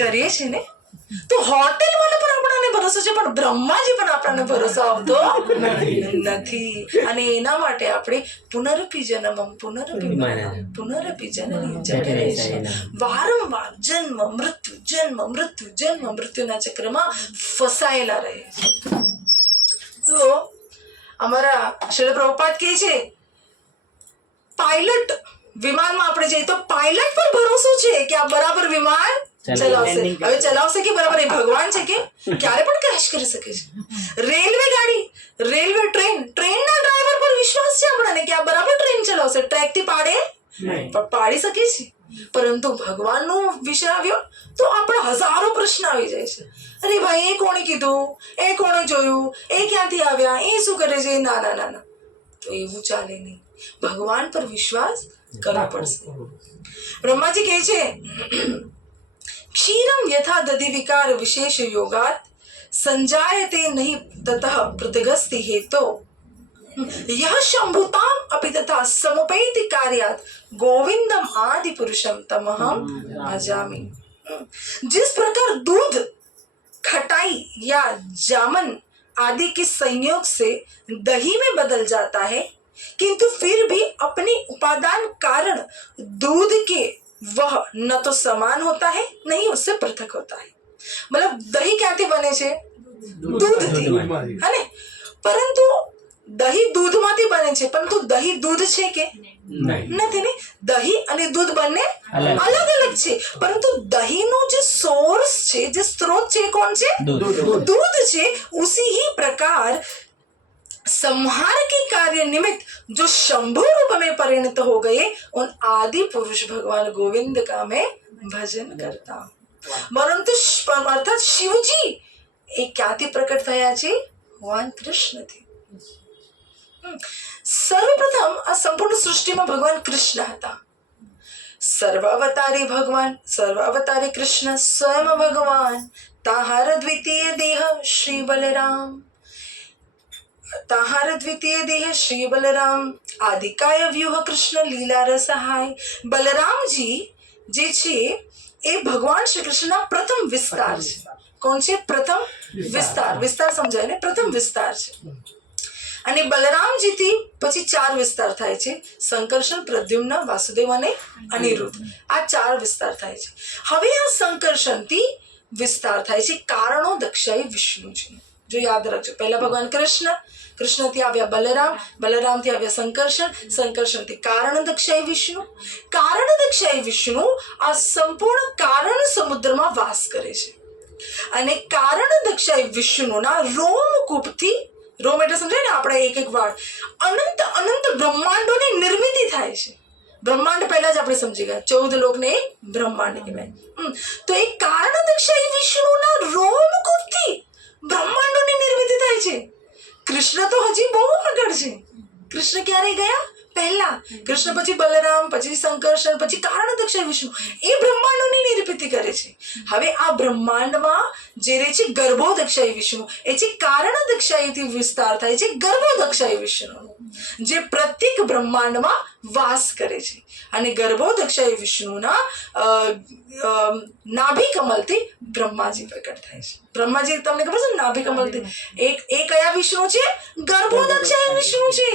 કરીએ છીએ ને. તો હોટેલ વાળા પર આપણને ભરોસો છે, પણ બ્રહ્માજી પર આપણને ભરોસો આવતો નથી. અને એના માટે આપણે પુનરપી જન્મમ પુનરપી મરણમ પુનરપી જનની જઠરે વારંવાર જન્મ મૃત્યુના ચક્રમાં ફસાયેલા રહે છે. તો અમારા શ્રીલ પ્રભુપાદ કહે છે પાયલટ, વિમાનમાં આપણે જઈએ તો પાયલટ પર ભરોસો છે કે આ બરાબર વિમાન ચલાવશે. હવે ચલાવશે કે બરાબર? એ ભગવાન છે કે ક્યારે પણ ક્રેશ કરી શકે છે. રેલવે ગાડી, રેલવે ટ્રેનના ડ્રાઈવર પર વિશ્વાસ છે આપણને કે આ બરાબર ટ્રેન ચલાવશે, ટ્રેક થી પાડી શકે છે. પરંતુ ભગવાનનો વિષય આવ્યો તો આપણા હજારો પ્રશ્ન આવી જાય છે. અરે ભાઈ, એ કોણે કીધું, એ કોણે જોયું, એ ક્યાંથી આવ્યા, એ શું કરે છે? ના ના ના ના, તો એવું ચાલે નહીં. ભગવાન પર વિશ્વાસ કરવો પડશે. બ્રહ્માજી કહે છે क्षीरम यथा दधि विकार विशेष योगात संजायते नहीं ततः पृथगस्ति हेतो यह शंभुताम अपि तथा समुपैति कार्यात गोविंदम आदि पुरुषम तमहम भजामि. जिस प्रकार दूध खटाई या जामन आदि के संयोग से दही में बदल जाता है, किंतु फिर भी अपने उपादान कारण दूध के वह न तो समान होता है नहीं उससे पृथक होता है. मतलब दही ક્યાંથી બને છે? દૂધથી, હે ને? પરંતુ દહીં દૂધમાંથી બને છે, પરંતુ દહીં દૂધ છે કે નથી ને? દહીં અને દૂધ બંને અલગ અલગ છે, પરંતુ દહીંનો જે સોર્સ છે, જે સ્ત્રોત છે, કોણ છે? दूध છે. उसी ही प्रकार संहार के कार्य निमित्त जो शंभु रूप में परिणत हो गए उन आदि पुरुष भगवान गोविंद का मैं भजन करता हूँ. પરંતુ અર્થાત શિવજી એ ક્યાંથી પ્રકટ થયા છે? ભગવાન કૃષ્ણથી. સર્વપ્રથમ આ સંપૂર્ણ સૃષ્ટિમાં ભગવાન કૃષ્ણ હતા. સર્વાવતારી ભગવાન, સર્વાવતારી કૃષ્ણ સ્વયં ભગવાન. તાહાર દ્વિતીય દેહ શ્રી બલરામ, તાહાર દ્વિતીય દેહ શ્રી બલરામ. આદિકાય વ્યુહ કૃષ્ણ લીલા રસહાય. બલરામજી જે છે એ ભગવાન શ્રી કૃષ્ણના પ્રથમ વિસ્તાર છે. કોણ છે? પ્રથમ વિસ્તાર. વિસ્તાર સમજાય ને? પ્રથમ વિસ્તાર છે. અને બલરામજીથી પછી 4 વિસ્તાર થાય છે: સંકર્ષણ, પ્રદ્યુમ્ન, વાસુદેવ અને અનિરુદ્ધ. આ 4 વિસ્તાર થાય છે. હવે આ સંકર્ષણથી વિસ્તાર થાય છે કારણો દક્ષાઈ વિષ્ણુજી. જો યાદ રાખજો, પહેલા ભગવાન કૃષ્ણ, કૃષ્ણથી આવ્યા બલરામ, બલરામથી આવ્યા સંકર્ષણ, સંકર્ષણથી કારણ દક્ષાઈ વિષ્ણુ, કારણ દક્ષાઈ વિષ્ણુ આ સંપૂર્ણ કારણ સમુદ્રમાં વાસ કરે છે. અને કારણ દક્ષાઈ વિષ્ણુના રોમકૂપથી, રોમ એટલે સમજાય ને આપણે એક એક વાળ, અનંત અનંત બ્રહ્માંડોની નિર્મિતિ થાય છે. બ્રહ્માંડ પહેલા જ આપણે સમજી ગયા, 14 લોકને એક બ્રહ્માંડ કહેવાય. તો એ કારણ દક્ષાઈ વિષ્ણુના રોમકૂપથી બ્રહ્માંડોની નિર્મિતિ થાય છે. કૃષ્ણ તો હજી બહુ આગળ છે. કૃષ્ણ ક્યારે ગયા? પહેલા કૃષ્ણ, પછી બલરામ, પછી સંકર્ષણ, પછી કારણ દક્ષાઈ વિષ્ણુ. એ બ્રહ્માંડોની નિર્મિતિ કરે છે. હવે આ બ્રહ્માંડમાં જે રહે છે ગર્ભો દક્ષાઈ વિષ્ણુ, એ છે કારણ દક્ષાઈથી વિસ્તાર થાય છે ગર્ભો દક્ષાઈ વિષ્ણુ, જે પ્રત્યેક બ્રહ્માંડમાં વાસ કરે છે. અને ગર્ભો દક્ષાઈ વિષ્ણુના નાભી કમલથી બ્રહ્માજી પ્રકટ થાય છે. બ્રહ્માજી તમને ખબર છે નાભી કમલથી એ કયા વિષ્ણુ છે? ગર્ભો દક્ષાઈ વિષ્ણુ છે.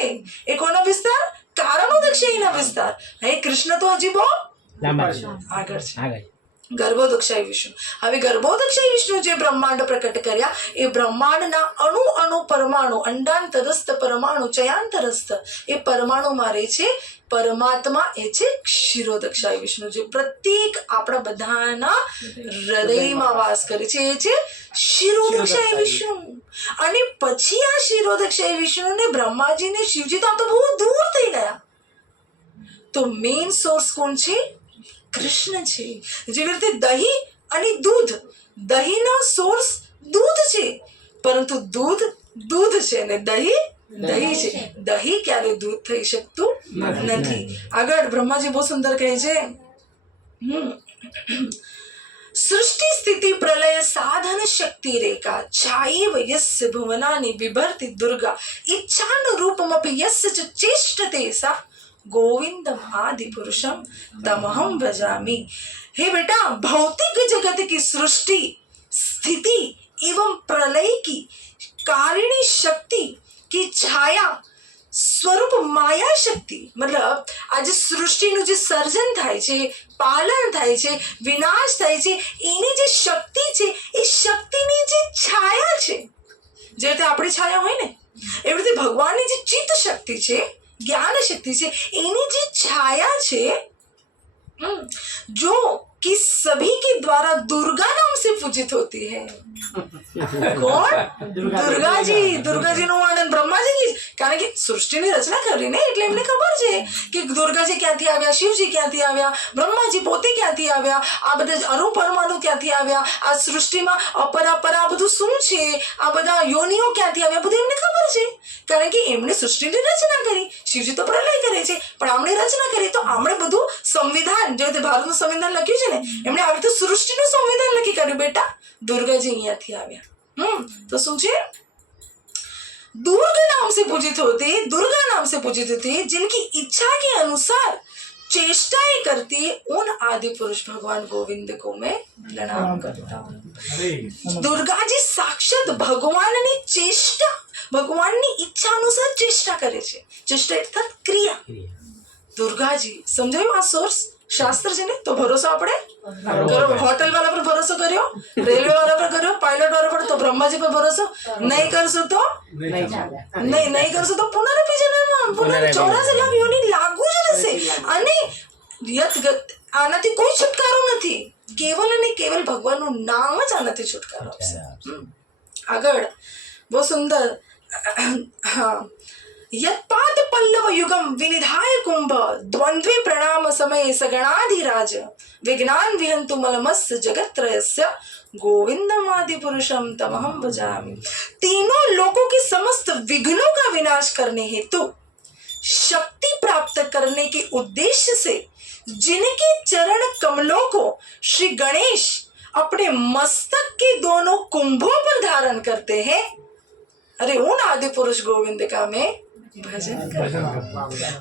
એ કોનો વિસ્તાર? કારણો દક્ષાઈના વિસ્તાર. હે કૃષ્ણ તો હજી બહુ આગળ છે. ગર્ભોદક્ષાઈ વિષ્ણુ. હવે ગર્ભોદક્ષાઈ વિષ્ણુ જે બ્રહ્માંડ પ્રકટ કર્યા, એ બ્રહ્માંડના અણુ અણુ પરમાણુ, અંડાંતરસ્થ પરમાણુ, ચયાંતરસ્થ એ પરમાણુમાં રહે છે પરમાત્મા, એ છે ક્ષીરોદક્ષાઈ વિષ્ણુ, જે પ્રત્યેક આપણા બધાના હૃદયમાં વાસ કરે છે. એ છે ક્ષીરોદક્ષાઈ વિષ્ણુ. અને પછી આ ક્ષીરોદક્ષાઈ વિષ્ણુને બ્રહ્માજીને શિવજી તો બહુ દૂર થઈ ગયા. તો મેઇન સોર્સ કોણ છે? કૃષ્ણ છે. જેવી રીતે દહીં અને દૂધ, દહીંનો સોર્સ દૂધ છે, પરંતુ દૂધ દૂધ છે ને દહીં દહીં છે. દહીં ક્યારે દૂધ થઈ શકતું નથી. આગળ બ્રહ્માજી બહુ સુંદર કહે છે, સૃષ્ટિ સ્થિતિ પ્રલય સાધન શક્તિ રેખા છાયૈવ યસ્ય ભુવનાની બિભર્તિ દુર્ગા ઇચ્છાનુરૂપમપી યસ્ય ચ ચેષ્ટતે સા गोविंदम आदि पुरुषम तमहम भजामि. हे बेटा, भौतिक जगत की सृष्टि स्थिति एवं प्रलय की कारिणी शक्ति की छाया સ્વરૂપ માયા શક્તિ, મતલબ આજે સૃષ્ટિનું જે સર્જન થાય છે, પાલન થાય છે, વિનાશ થાય છે, એની જે શક્તિ છે એ શક્તિની જે છાયા છે, જે રીતે આપણી છાયા હોય ને એવી રીતે ભગવાનની જે ચિત્ત શક્તિ છે, ज्ञान शक्ति से इन्हीं जी छाया छे, जो कि सभी के द्वारा दुर्गा नाम से पूजित होती है. કોણ? દુર્ગાજી. દુર્ગાજીનું વર્ણન બ્રહ્માજી, કારણ કે સૃષ્ટિની રચના કરી ને એટલે એમને ખબર છે કે દુર્ગાજી ક્યાંથી આવ્યા, શિવજી ક્યાંથી આવ્યા, બ્રહ્માજી પોતે ક્યાંથી આવ્યા, આ બધા અણુ પરમાણુ ક્યાંથી આવ્યા, આ સૃષ્ટિમાં અપરા આ બધું શું છે, આ બધા યોનિઓ ક્યાંથી આવ્યા, બધું એમને ખબર છે. કારણ કે એમણે સૃષ્ટિની રચના કરી. શિવજી તો પ્રલય કરે છે, પણ આમણે રચના કરી. તો આમણે બધું સંવિધાન, જે રીતે ભારતનું સંવિધાન લખ્યું છે ને, એમણે આવી રીતે સૃષ્ટિનું સંવિધાન લખી કર્યું. બેટા दुर्गा जी यहाँ थी आव्या. तो सुनिए, दुर्गा नाम से पूजित होते, दुर्गा नाम से पूजित होते, जिनकी इच्छा के अनुसार चेष्टाएं करती उन आदि पुरुष भगवान गोविंद को मैं प्रणाम करता हूँ. दुर्गा जी साक्षात भगवान ने चेष्टा, भगवान ની ઈચ્છા અનુસાર ચેષ્ટા કરે છે. ચેષ્ટા એટલે ક્રિયા. દુર્ગાજી સમજાયું આ સોર્સ શાસ્ત્ર છે ને. તો ભરોસો આપણે કરો. હોટલ વાળા પર ભરોસો કર્યો, રેલવે વાળા પર કર્યો, પાયલટ વાળા પર, તો બ્રહ્માજી પર ભરોસો નહીં કરશું તો નહીં કરશું તો પુનરપી જન્મ, પુનર 84 લાખ યોની લાગુ જ રહેશે. અને આનાથી કોઈ છુટકારો નથી. કેવલ અને કેવલ ભગવાનનું નામ જ આનાથી છુટકારો આપશે. આગળ બહુ સુંદર. હા, યત્પાદ પલ્લવ યુગમ વિનિધાય કુંભ દ્વંદ્વે પ્રણામ સમય સગણાધિરાજ વિજ્ઞાન વિહંતુ મલમસ્સ जगत्रयस्य गोविंदम आदि पुरुषम तमहम भजामि। तीनों लोगों के समस्त विघ्नों का विनाश करने हेतु शक्ति प्राप्त करने के उद्देश्य से जिनके चरण कमलों को श्री गणेश अपने मस्तक के दोनों कुंभों पर धारण करते हैं, अरे उन आदि पुरुष गोविंद का मैं ભજન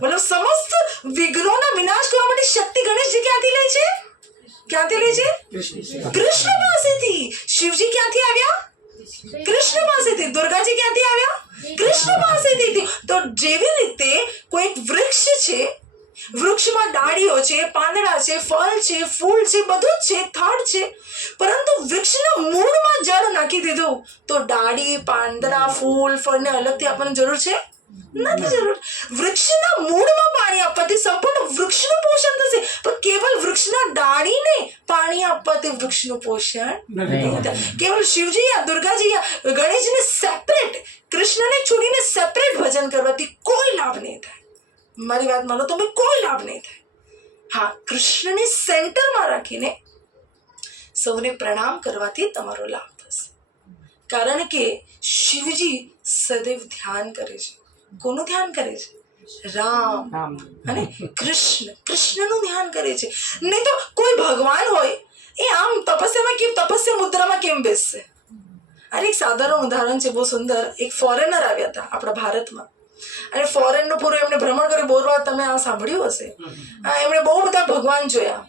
મતલબ સમસ્ત વિઘ્નોના વિનાશ કરવા માટે શક્તિ ગણેશજી ક્યાંથી લે છે કૃષ્ણ પાસેથી। શિવજી ક્યાંથી આવ્યા? કૃષ્ણ પાસેથી। દુર્ગાજી ક્યાંથી આવ્યા? કૃષ્ણ પાસેથી। તો જેવી રીતે કોઈ એક વૃક્ષ છે, વૃક્ષમાં ડાળીઓ છે, પાંદડા છે, ફળ છે, ફૂલ છે, બધું જ છે, થડ છે, પરંતુ વૃક્ષના મૂળમાં જળ નાખી દીધું તો ડાળી, પાંદડા, ફૂલ, ફળને અલગથી આપવાની જરૂર છે? નથી જરૂર। વૃક્ષના મૂળમાં પાણી આપવાથી સંપૂર્ણ વૃક્ષનું પોષણ થશે, પણ કેવલ વૃક્ષના ડાળીને પાણી આપવાથી વૃક્ષનું પોષણ નહીં થાય। કેવલ શિવજી યા દુર્ગાજી યા ગણેશજીને સેપરેટ, કૃષ્ણને છોડીને સેપરેટ ભજન કરવાથી કોઈ લાભ નહીં થાય। મારી વાત માનો તો કોઈ લાભ નહીં થાય। હા, કૃષ્ણને સેન્ટરમાં રાખીને સૌને પ્રણામ કરવાથી તમારો લાભ થશે, કારણ કે શિવજી સદૈવ ધ્યાન કરે છે। કોનું ધ્યાન કરે છે? રામ અને કૃષ્ણનું ધ્યાન કરે છે। નહીં તો કોઈ ભગવાન હોય એ આમ તપસ્યા મુદ્રામાં કેમ બેસશે? અરે એક સાધારણ ઉદાહરણ છે, બહુ સુંદર। એક ફોરેનર આવ્યા હતા આપણા ભારતમાં અને ફોરેનનું પૂરું એમણે ભ્રમણ કર્યું। બહુ વાર તમે આ સાંભળ્યું હશે। એમણે બહુ બધા ભગવાન જોયા।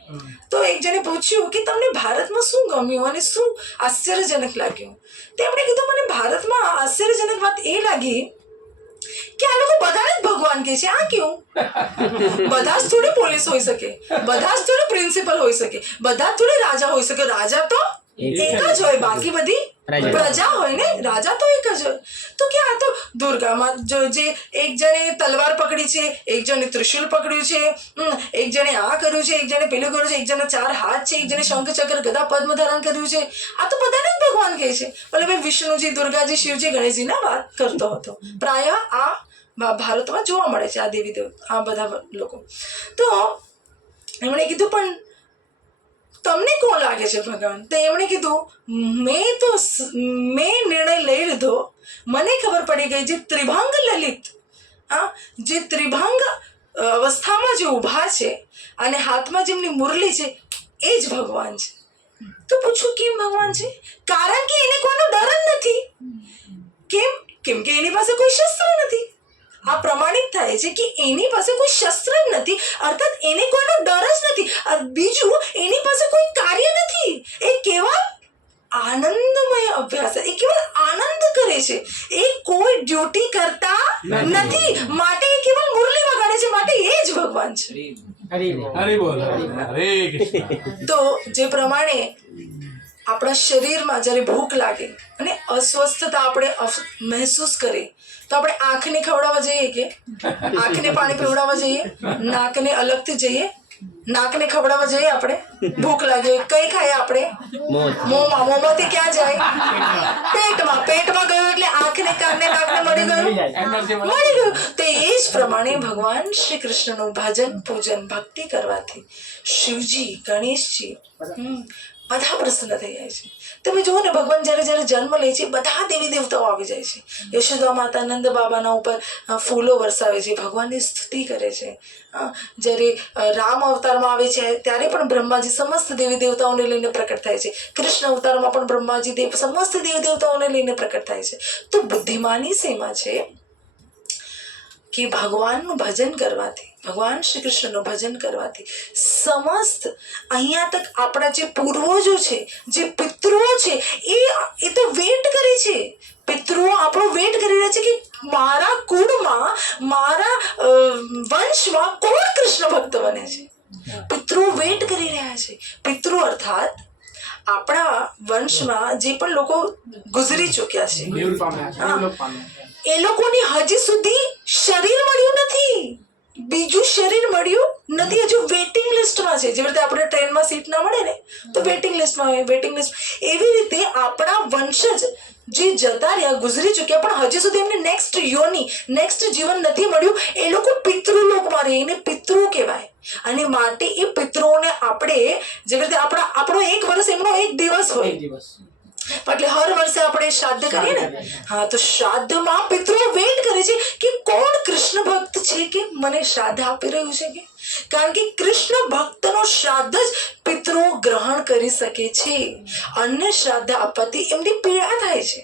તો એક જણે પૂછ્યું કે તમને ભારતમાં શું ગમ્યું અને શું આશ્ચર્યજનક લાગ્યું? તો એમણે કીધું મને ભારતમાં આશ્ચર્યજનક વાત એ લાગી કે આ લોકો બધાને જ ભગવાન કહે છે। આ કેવું? બધા જ થોડી પોલીસ હોઈ શકે, બધા જ થોડી પ્રિન્સિપલ હોઈ શકે, બધા જ થોડી રાજા હોઈ શકે। રાજા તો એક જ હોય, બાકી બધી પ્રજા હોય ને, રાજા તો એક જ હોય। તો કે આ તો દુર્ગામાં જે એક જણે તલવાર પકડી છે, એક જણે ત્રિશુલ પકડ્યું છે, એક જણે આ કર્યું છે, એક જણે પેલું કર્યું છે, એક જણે 4 હાથ છે, એક જણે શંખ ચક્ર ગદા પદ્મ ધારણ કર્યું છે। આ તો બધાને જ ભગવાન કહે છે। ભલે ભાઈ વિષ્ણુજી, દુર્ગાજી, શિવજી, ગણેશજીના વાત કરતો હતો। પ્રાય આ ભારતમાં જોવા મળે છે આ દેવી દેવ, આ બધા લોકો। તો એમણે કીધું પણ તમને કોણ લાગે છે ભગવાન? તો એમણે કીધું મેં નિર્ણય લઈ લીધો, મને ખબર પડી ગઈ જે ત્રિભંગ લલિત, જે ત્રિભંગ અવસ્થામાં જે ઊભા છે અને હાથમાં જેમની મુરલી છે એ જ ભગવાન છે। તો પૂછું કેમ ભગવાન છે? કારણ કે એને કોઈનો ડર જ નથી। કેમ કે એની પાસે કોઈ શસ્ત્ર નથી। આ પ્રમાણિત થાય છે કે એની પાસે કોઈ શસ્ત્ર જ નથી, અર્થાત એને કોઈનો ડર જ નથી। બીજું, એની પાસે કોઈ કાર્ય નથી, એ કેવળ આનંદમય અભ્યાસ, એ કેવળ આનંદ કરે છે, એ કોઈ ડ્યુટી કરતા નથી, માટે એ કેવળ મુરલી વગાડે છે, માટે એ જ ભગવાન છે। હરે બોલ, હરે કૃષ્ણ। તો જે પ્રમાણે આપણા શરીરમાં જ્યારે ભૂખ લાગે અને અસ્વસ્થતા આપણે મહેસૂસ કરીએ તો આપણે આંખને ખવડાવવા જઈએ કે આંખને પાણી પીવડાવવા જઈએ? નાકને અલગથી જઈએ, નાકને ખવડાવવા જઈએ આપણે? ભૂખ લાગે કઈ ખાય આપણે? મોંમાંથી ક્યાં જાય? પેટમાં ગયું એટલે આંખને, કાનને, નાકને મળી ગયું। તો એ જ પ્રમાણે ભગવાન શ્રી કૃષ્ણનું ભજન, પૂજન, ભક્તિ કરવાથી શિવજી, ગણેશજી બધા પ્રસન્ન થઈ જાય છે। તમે જુઓ ને, ભગવાન જ્યારે જન્મ લે છે બધા દેવી દેવતાઓ આવી જાય છે। યશોદા માતા નંદ બાબાના ઉપર ફૂલો વરસાવે છે, ભગવાનની સ્તુતિ કરે છે। જ્યારે રામ અવતારમાં આવે છે ત્યારે પણ બ્રહ્માજી સમસ્ત દેવી દેવતાઓને લઈને પ્રકટ થાય છે। કૃષ્ણ અવતારમાં પણ બ્રહ્માજી સમસ્ત દેવી દેવતાઓને લઈને પ્રકટ થાય છે। તો બુદ્ધિમાની શેમાં છે કે ભગવાનનું ભજન કરવાથી, ભગવાન શ્રી કૃષ્ણનું ભજન કરવાથી સમસ્ત અહીંયા તક આપણા જે પૂર્વજો છે, જે પિતૃઓ છે, એ તો વેટ કરે છે। પિતૃઓ આપણો વેટ કરી રહ્યા છે કે મારા કુળમાં, મારા વંશમાં કોણ કૃષ્ણ ભક્ત બને છે। પિતૃઓ વેટ કરી રહ્યા છે। પિતૃ અર્થાત આપણા વંશમાં જે પણ લોકો ગુજરી ચૂક્યા છે, એ લોકોની હજી સુધી શરીર મળ્યું નથી, બીજું શરીર મળ્યું નથી, હજુ વેઇટિંગ લિસ્ટમાં છે। જેવી રીતે આપણે ટ્રેનમાં સીટ ના મળે ને તો વેઇટિંગ લિસ્ટમાં હોય, વેઇટિંગ લિસ્ટ, એવી રીતે આપણા વંશજ જે જતા રહ્યા ગુજરી ચૂક્યા પણ હજી સુધી એમને નેક્સ્ટ યોની નેક્સ્ટ જીવન નથી મળ્યું, એ લોકો પિતૃલોકમાં રહે, એને પિતૃ કહેવાય. અને માટે એ પિતૃઓને આપણે જેવી રીતે આપણો 1 વર્ષ એમનો 1 દિવસ હોય, એક દિવસ એટલે હર વર્ષે આપણે શ્રાદ્ધ કરીએ ને, હા, તો શ્રાદ્ધમાં પિતૃઓ વેઇટ કરે છે કે કોણ કૃષ્ણ ભક્ત છે કે મને શ્રાદ્ધ આપી રહ્યું છે, કે કારણ કે કૃષ્ણ ભક્તનો શ્રાદ્ધ જ પિતૃઓ ગ્રહણ કરી શકે છે. અન્ય શ્રાદ્ધ આપવાથી એમની પીડા થાય છે.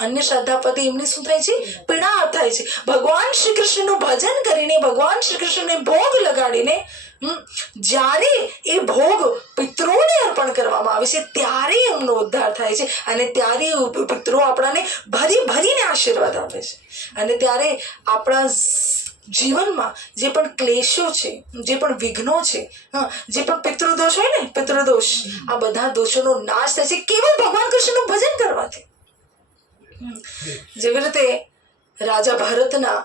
અન્ય શ્રાદ્ધ આપવાથી એમને શું થાય છે? પીડા થાય છે. ભગવાન શ્રી કૃષ્ણનું ભજન કરીને, ભગવાન શ્રી કૃષ્ણને ભોગ લગાડીને જ્યારે એ ભોગ પિતૃઓને અર્પણ કરવામાં આવે છે ત્યારે એમનો ઉદ્ધાર થાય છે. અને ત્યારે પિતૃઓ આપણાને ભરીને આશીર્વાદ આપે છે. અને ત્યારે આપણા જીવનમાં જે પણ ક્લેશો છે, જે પણ વિઘ્નો છે, જે પણ પિતૃદોષ હોય ને, પિતૃદોષ, આ બધા દોષોનો નાશ થાય છે કેવળ ભગવાન કૃષ્ણનું ભજન કરવાથી. જેવી રીતે રાજા ભરતના